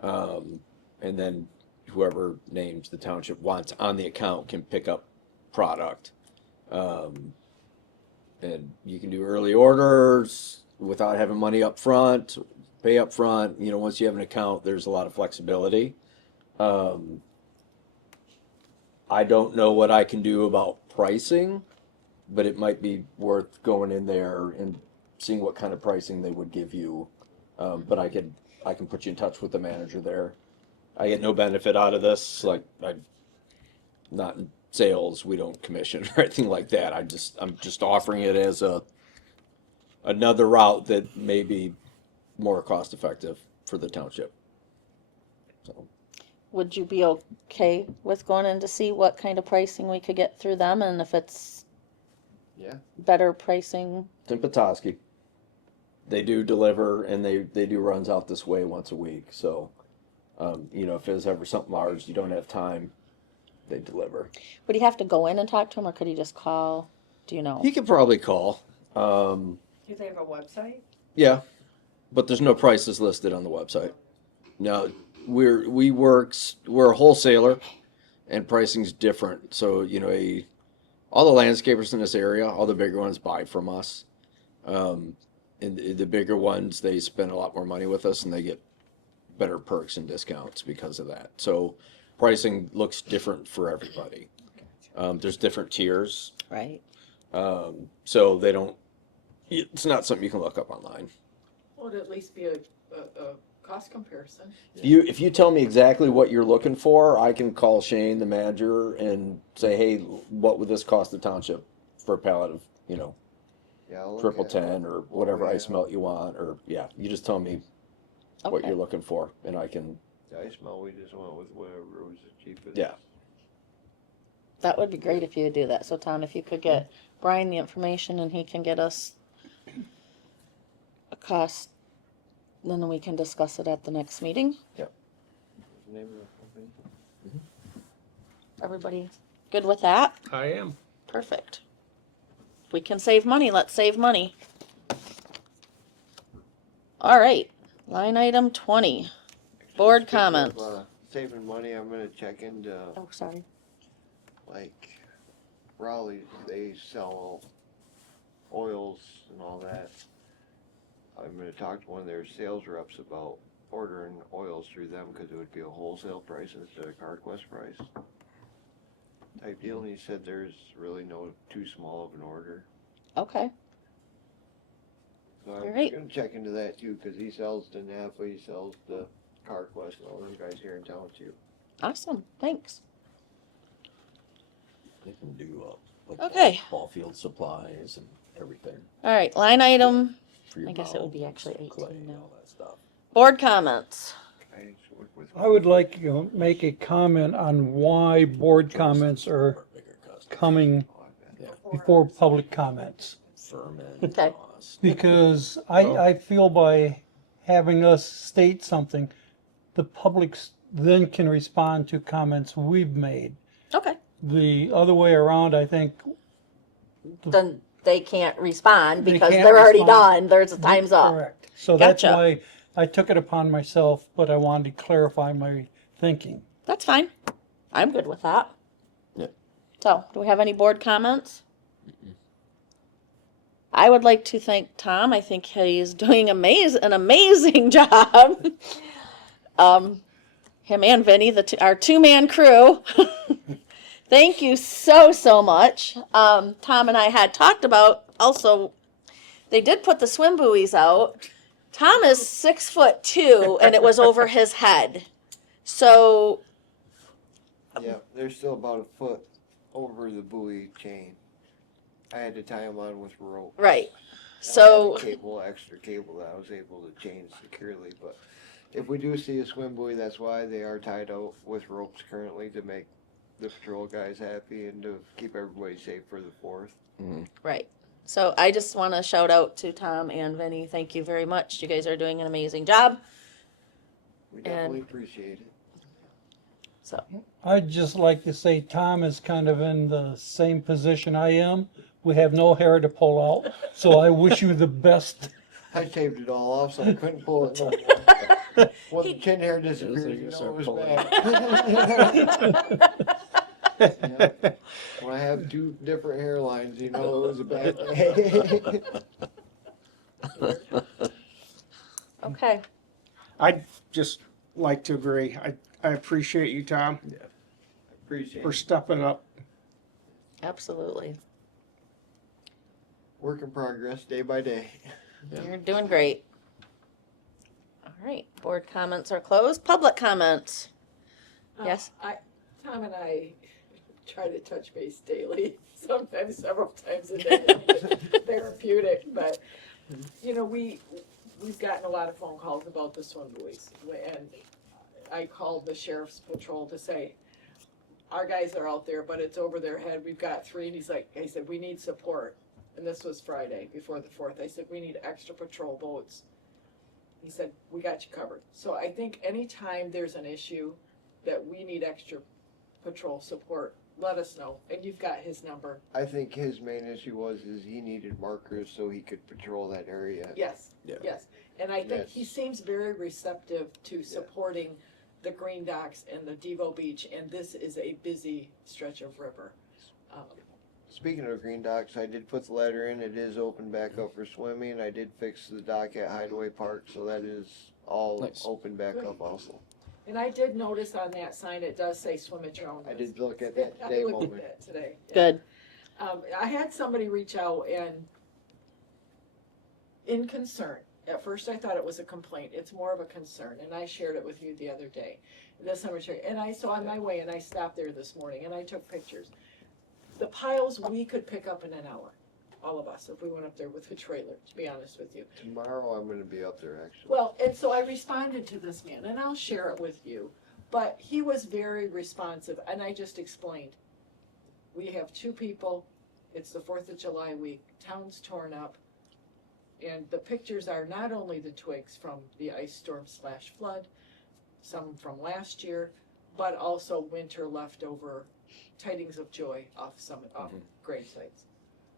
and then whoever names the township wants on the account can pick up product. And you can do early orders without having money up front, pay up front. You know, once you have an account, there's a lot of flexibility. I don't know what I can do about pricing, but it might be worth going in there and seeing what kind of pricing they would give you. But I can put you in touch with the manager there. I get no benefit out of this. Like, not in sales, we don't commission or anything like that. I'm just offering it as another route that may be more cost effective for the township. So. Would you be okay with going in to see what kind of pricing we could get through them, and if it's Yeah. better pricing? It's in Petoskey. They do deliver, and they do runs out this way once a week. So, you know, if there's ever something large, you don't have time, they deliver. Would he have to go in and talk to him, or could he just call? Do you know? He could probably call. Do they have a website? Yeah, but there's no prices listed on the website. No, we're a wholesaler, and pricing's different. So, you know, all the landscapers in this area, all the bigger ones buy from us. And the bigger ones, they spend a lot more money with us, and they get better perks and discounts because of that. So pricing looks different for everybody. There's different tiers. Right. So it's not something you can look up online. Would at least be a cost comparison. If you tell me exactly what you're looking for, I can call Shane, the manager, and say, hey, what would this cost the township for a pallet of, you know, Yeah. I'll look triple at 10 or whatever we ice have. melt you want, or you just tell me what Okay. you're looking for, and I can. The ice melt, we just went with whatever was the cheapest. Yeah. That would be great if you would do that. So Tom, if you could get Brian the information and he can get us a cost, then we can discuss it at the next meeting. What's the name of the company? Everybody good with that? I am. Perfect. If we can save money, let's save money. All right, line item 20. Board Speaking of, comments. Saving money, I'm gonna check into, Oh, sorry. like, Raleigh, they sell oils and all that. I'm gonna talk to one of their sales reps about ordering oils through them, cause it would be a wholesale price instead of CarQuest price type deal, and he said there's really no too small of an order. Okay. So I'm Alright. gonna check into that too, cause he sells to Napa, he sells to CarQuest and all them guys here in town too. Awesome. Thanks. They can do like Okay. ball field supplies and everything. All right, line item. For your I guess it would be mounds, actually 18 clay, now. all that stuff. Board comments. I used to work with. I would like to make a comment on why board comments are Bigger customers. coming Oh, I bet. before public comments. Ferment Okay. cost. Because I feel by having us state something, the public then can respond to comments we've made. Okay. The other way around, I think, Then they can't respond They because can't they're already respond. done. There's a time's up. correct. So that's Gotcha. why I took it upon myself, but I wanted to clarify my thinking. That's fine. I'm good with that. Yeah. So, do we have any board comments? I would like to thank Tom. I think he's doing an amazing job. Him and Vinny, our two-man crew. Thank you so much. Tom and I had talked about also, they did put the swim buoys out. Tom is 6'2", and it was over his head. So, Yeah, they're still about a foot over the buoy chain. I had to tie them on with rope. right. I So, had extra cable that I was able to chain securely. But if we do see a swim buoy, that's why they are tied out with ropes currently, to make the patrol guys happy and to keep everybody safe for the 4th. right. So I just want to shout out to Tom and Vinny. Thank you very much. You guys are doing an amazing job. We definitely appreciate it. So, I'd just like to say Tom is kind of in the same position I am. We have no hair to pull out, so I wish you the best. I shaved it all off so I couldn't pull it no more. When the chin hair disappeared, you know it was bad. Yeah. When I have 2 different hairlines, you know it was a bad day. okay. I'd just like to agree. I appreciate you, Tom, Appreciate for it. stepping up. Absolutely. Work in progress, day by day. You're doing great. All right. Board comments are closed. Public comments. Yes? Tom and I try to touch base daily, sometimes several times a day. Therapeutic, but, you know, we've gotten a lot of phone calls about the swim buoys. And I called the sheriff's patrol to say, our guys are out there, but it's over their head. We've got 3. And I said, we need support. And this was Friday before the 4th. I said, we need extra patrol boats. He said, we got you covered. So I think anytime there's an issue that we need extra patrol support, let us know. And you've got his number. I think his main issue is he needed markers so he could patrol that area. Yes, Yeah. yes. And I think Yes. he seems very receptive to supporting the Green Docks and the DeVoe Beach, and this is a busy stretch of river. Speaking of Green Docks, I did put the letter in. It is open back up for swimming. I did fix the dock at Hideaway Park, so that is all Nice. open back Good. up also. And I did notice on that sign, it does say swim at your own I risk. did look at that I today looked at moment. that today. Yeah. Good. I had somebody reach out and in concern. At first I thought it was a complaint. It's more of a concern, and I shared it with you the other day. This summer, and I saw on my way, and I stopped there this morning, and I took pictures. The piles we could pick up in an hour, all of us, if we went up there with a trailer, to be honest with you. Tomorrow I'm gonna be up there actually. Well, and so I responded to this man, and I'll share it with you, but he was very responsive, and I just explained. We have 2 people, it's the 4th of July week, town's torn up, and the pictures are not only the twigs from the ice storm / flood, some from last year, but also winter leftover tidings of joy off grave sites.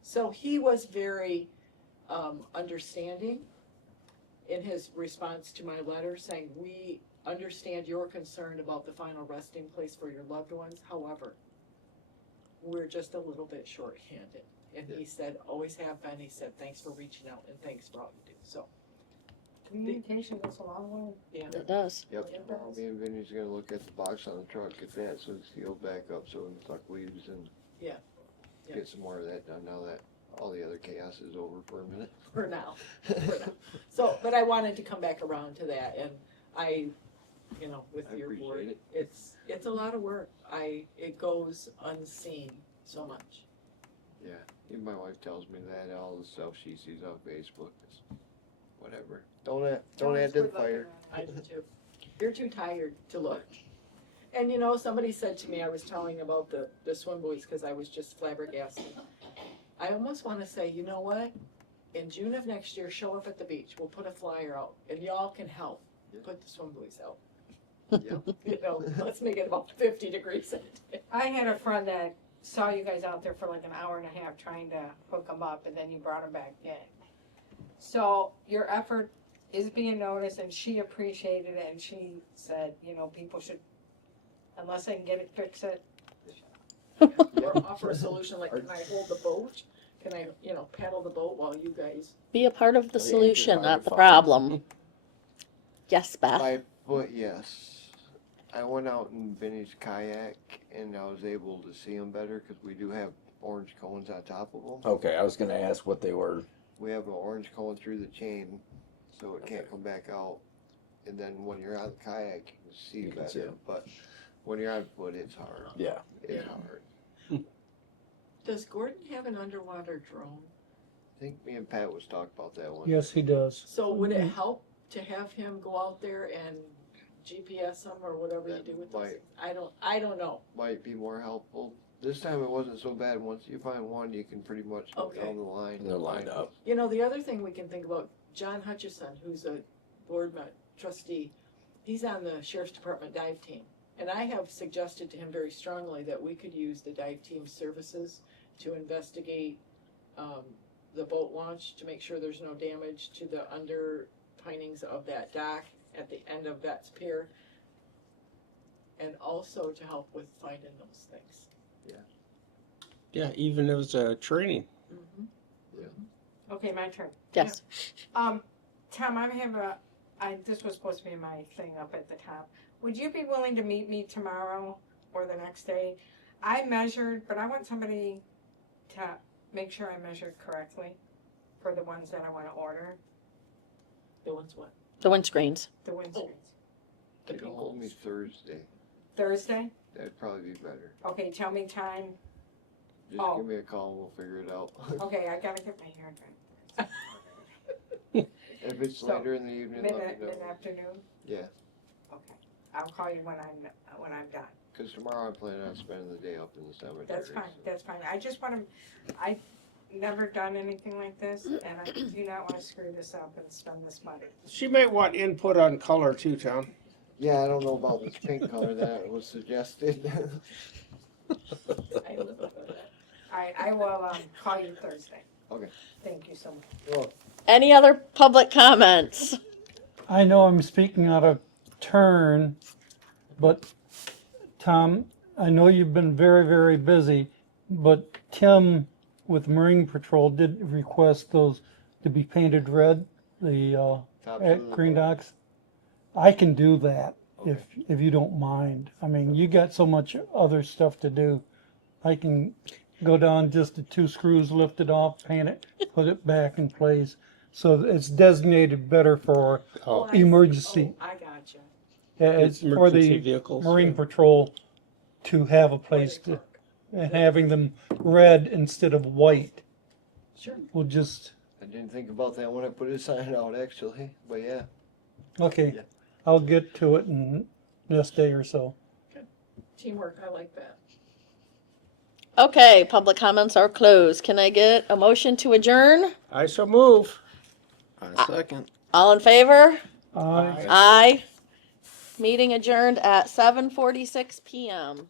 So he was very understanding in his response to my letter, saying, we understand your concern about the final resting place for your loved ones. However, we're just a little bit short-handed. And he said, always have been. He said, thanks for reaching out and thanks for all you do. So, Communication goes a long way. yeah. It does. Yep, tomorrow me and Vinny's gonna look at the box on the truck, get that so it's sealed back up so when the truck leaves and Yeah. Yeah. get some more of that done now that all the other chaos is over for a minute. For now. So, but I wanted to come back around to that, and I, you know, with I your board, appreciate it's a lot of work. It goes unseen so much. Yeah, even my wife tells me that all the stuff she sees on Facebook is whatever. Don't add to the fire. I do too. You're too tired to look. And you know, somebody said to me, I was telling about the swim buoys, because I was just flabbergasted. I almost want to say, you know what? In June of next year, show up at the beach. We'll put a flyer out, and y'all can help put the swim buoys out. Yep. You know, let's make it about 50 degrees. I had a friend that saw you guys out there for like an hour and a half trying to hook them up, and then you brought them back in. So your effort is being noticed, and she appreciated it, and she said, you know, people should, unless they can get it, fix it. Or offer a solution, like, can I hold the boat? Can I, paddle the boat while you guys? Be a part of the Yeah, solution, hard not to the find. problem. Yes, Beth. My foot, yes. I went out in Vinny's kayak and I was able to see them better because we do have orange cones on top of them. Okay, I was gonna ask what they were. We have an orange cone through the chain, so it can't come back out. And then when you're on the kayak, you can see You can see better. 'em. But when you're on foot, it's hard. Yeah. It's Yeah. hard. Does Gordon have an underwater drone? I think me and Pat was talking about that one. Yes, he does. So would it help to have him go out there and GPS them or whatever you That do with might. those? I don't know. Might be more helpful. This time it wasn't so bad. Once you find one, you can pretty much go Okay. down the line. They're and lined find up. The other thing we can think about, John Hutchison, who's a board trustee, he's on the sheriff's department dive team. And I have suggested to him very strongly that we could use the dive team services to investigate the boat launch, to make sure there's no damage to the underpinnings of that dock at the end of that pier, and also to help with finding those things. Yeah, even as a training. Mm-hmm. Okay, my turn. Yes. Tom, this was supposed to be my thing up at the top. Would you be willing to meet me tomorrow or the next day? I measured, but I want somebody to make sure I measured correctly for the ones that I want to order, The ones what? The windscreens. the windscreens. The You can hold me pinkles. Thursday. Thursday? That'd probably be better. Okay, tell me time. Just Oh. give me a call and we'll figure it out. Okay, I gotta get my hair done. If it's So, later in the evening, let me know. Mid-afternoon? Yeah, Okay. I'll call you when I'm done. because tomorrow I'm planning on spending the day up in the cemetery. That's fine, so- that's fine. I just want to, I've never done anything like this, and I do not want to screw this up and spend this money. She might want input on color too, Tom. Yeah, I don't know about this pink color that was suggested. I live with that. I will call you Thursday. Okay. Thank you so much. Well, Any other public comments? I know I'm speaking out of turn, but Tom, I know you've been very, very busy, but Tim with Marine Patrol did request those to be painted red, the tops at of the Green boat. Docks. I can do that Okay. if you don't mind. I mean, you got so much other stuff to do. I can go down just the 2 screws, lift it off, paint it, put it back in place. So it's designated better for Oh, I see. emergency. Oh, I gotcha. It's for emergency the vehicles. Marine Patrol to have a place Where they to, park. and having them red instead of white Sure. will just, I didn't think about that when I put his sign out actually, but yeah. okay, Yeah. I'll get to it in this day or so. Teamwork, I like that. Okay, public comments are closed. Can I get a motion to adjourn? I shall move. Second. All in favor? Aye. Aye. Meeting adjourned at 7:46 PM.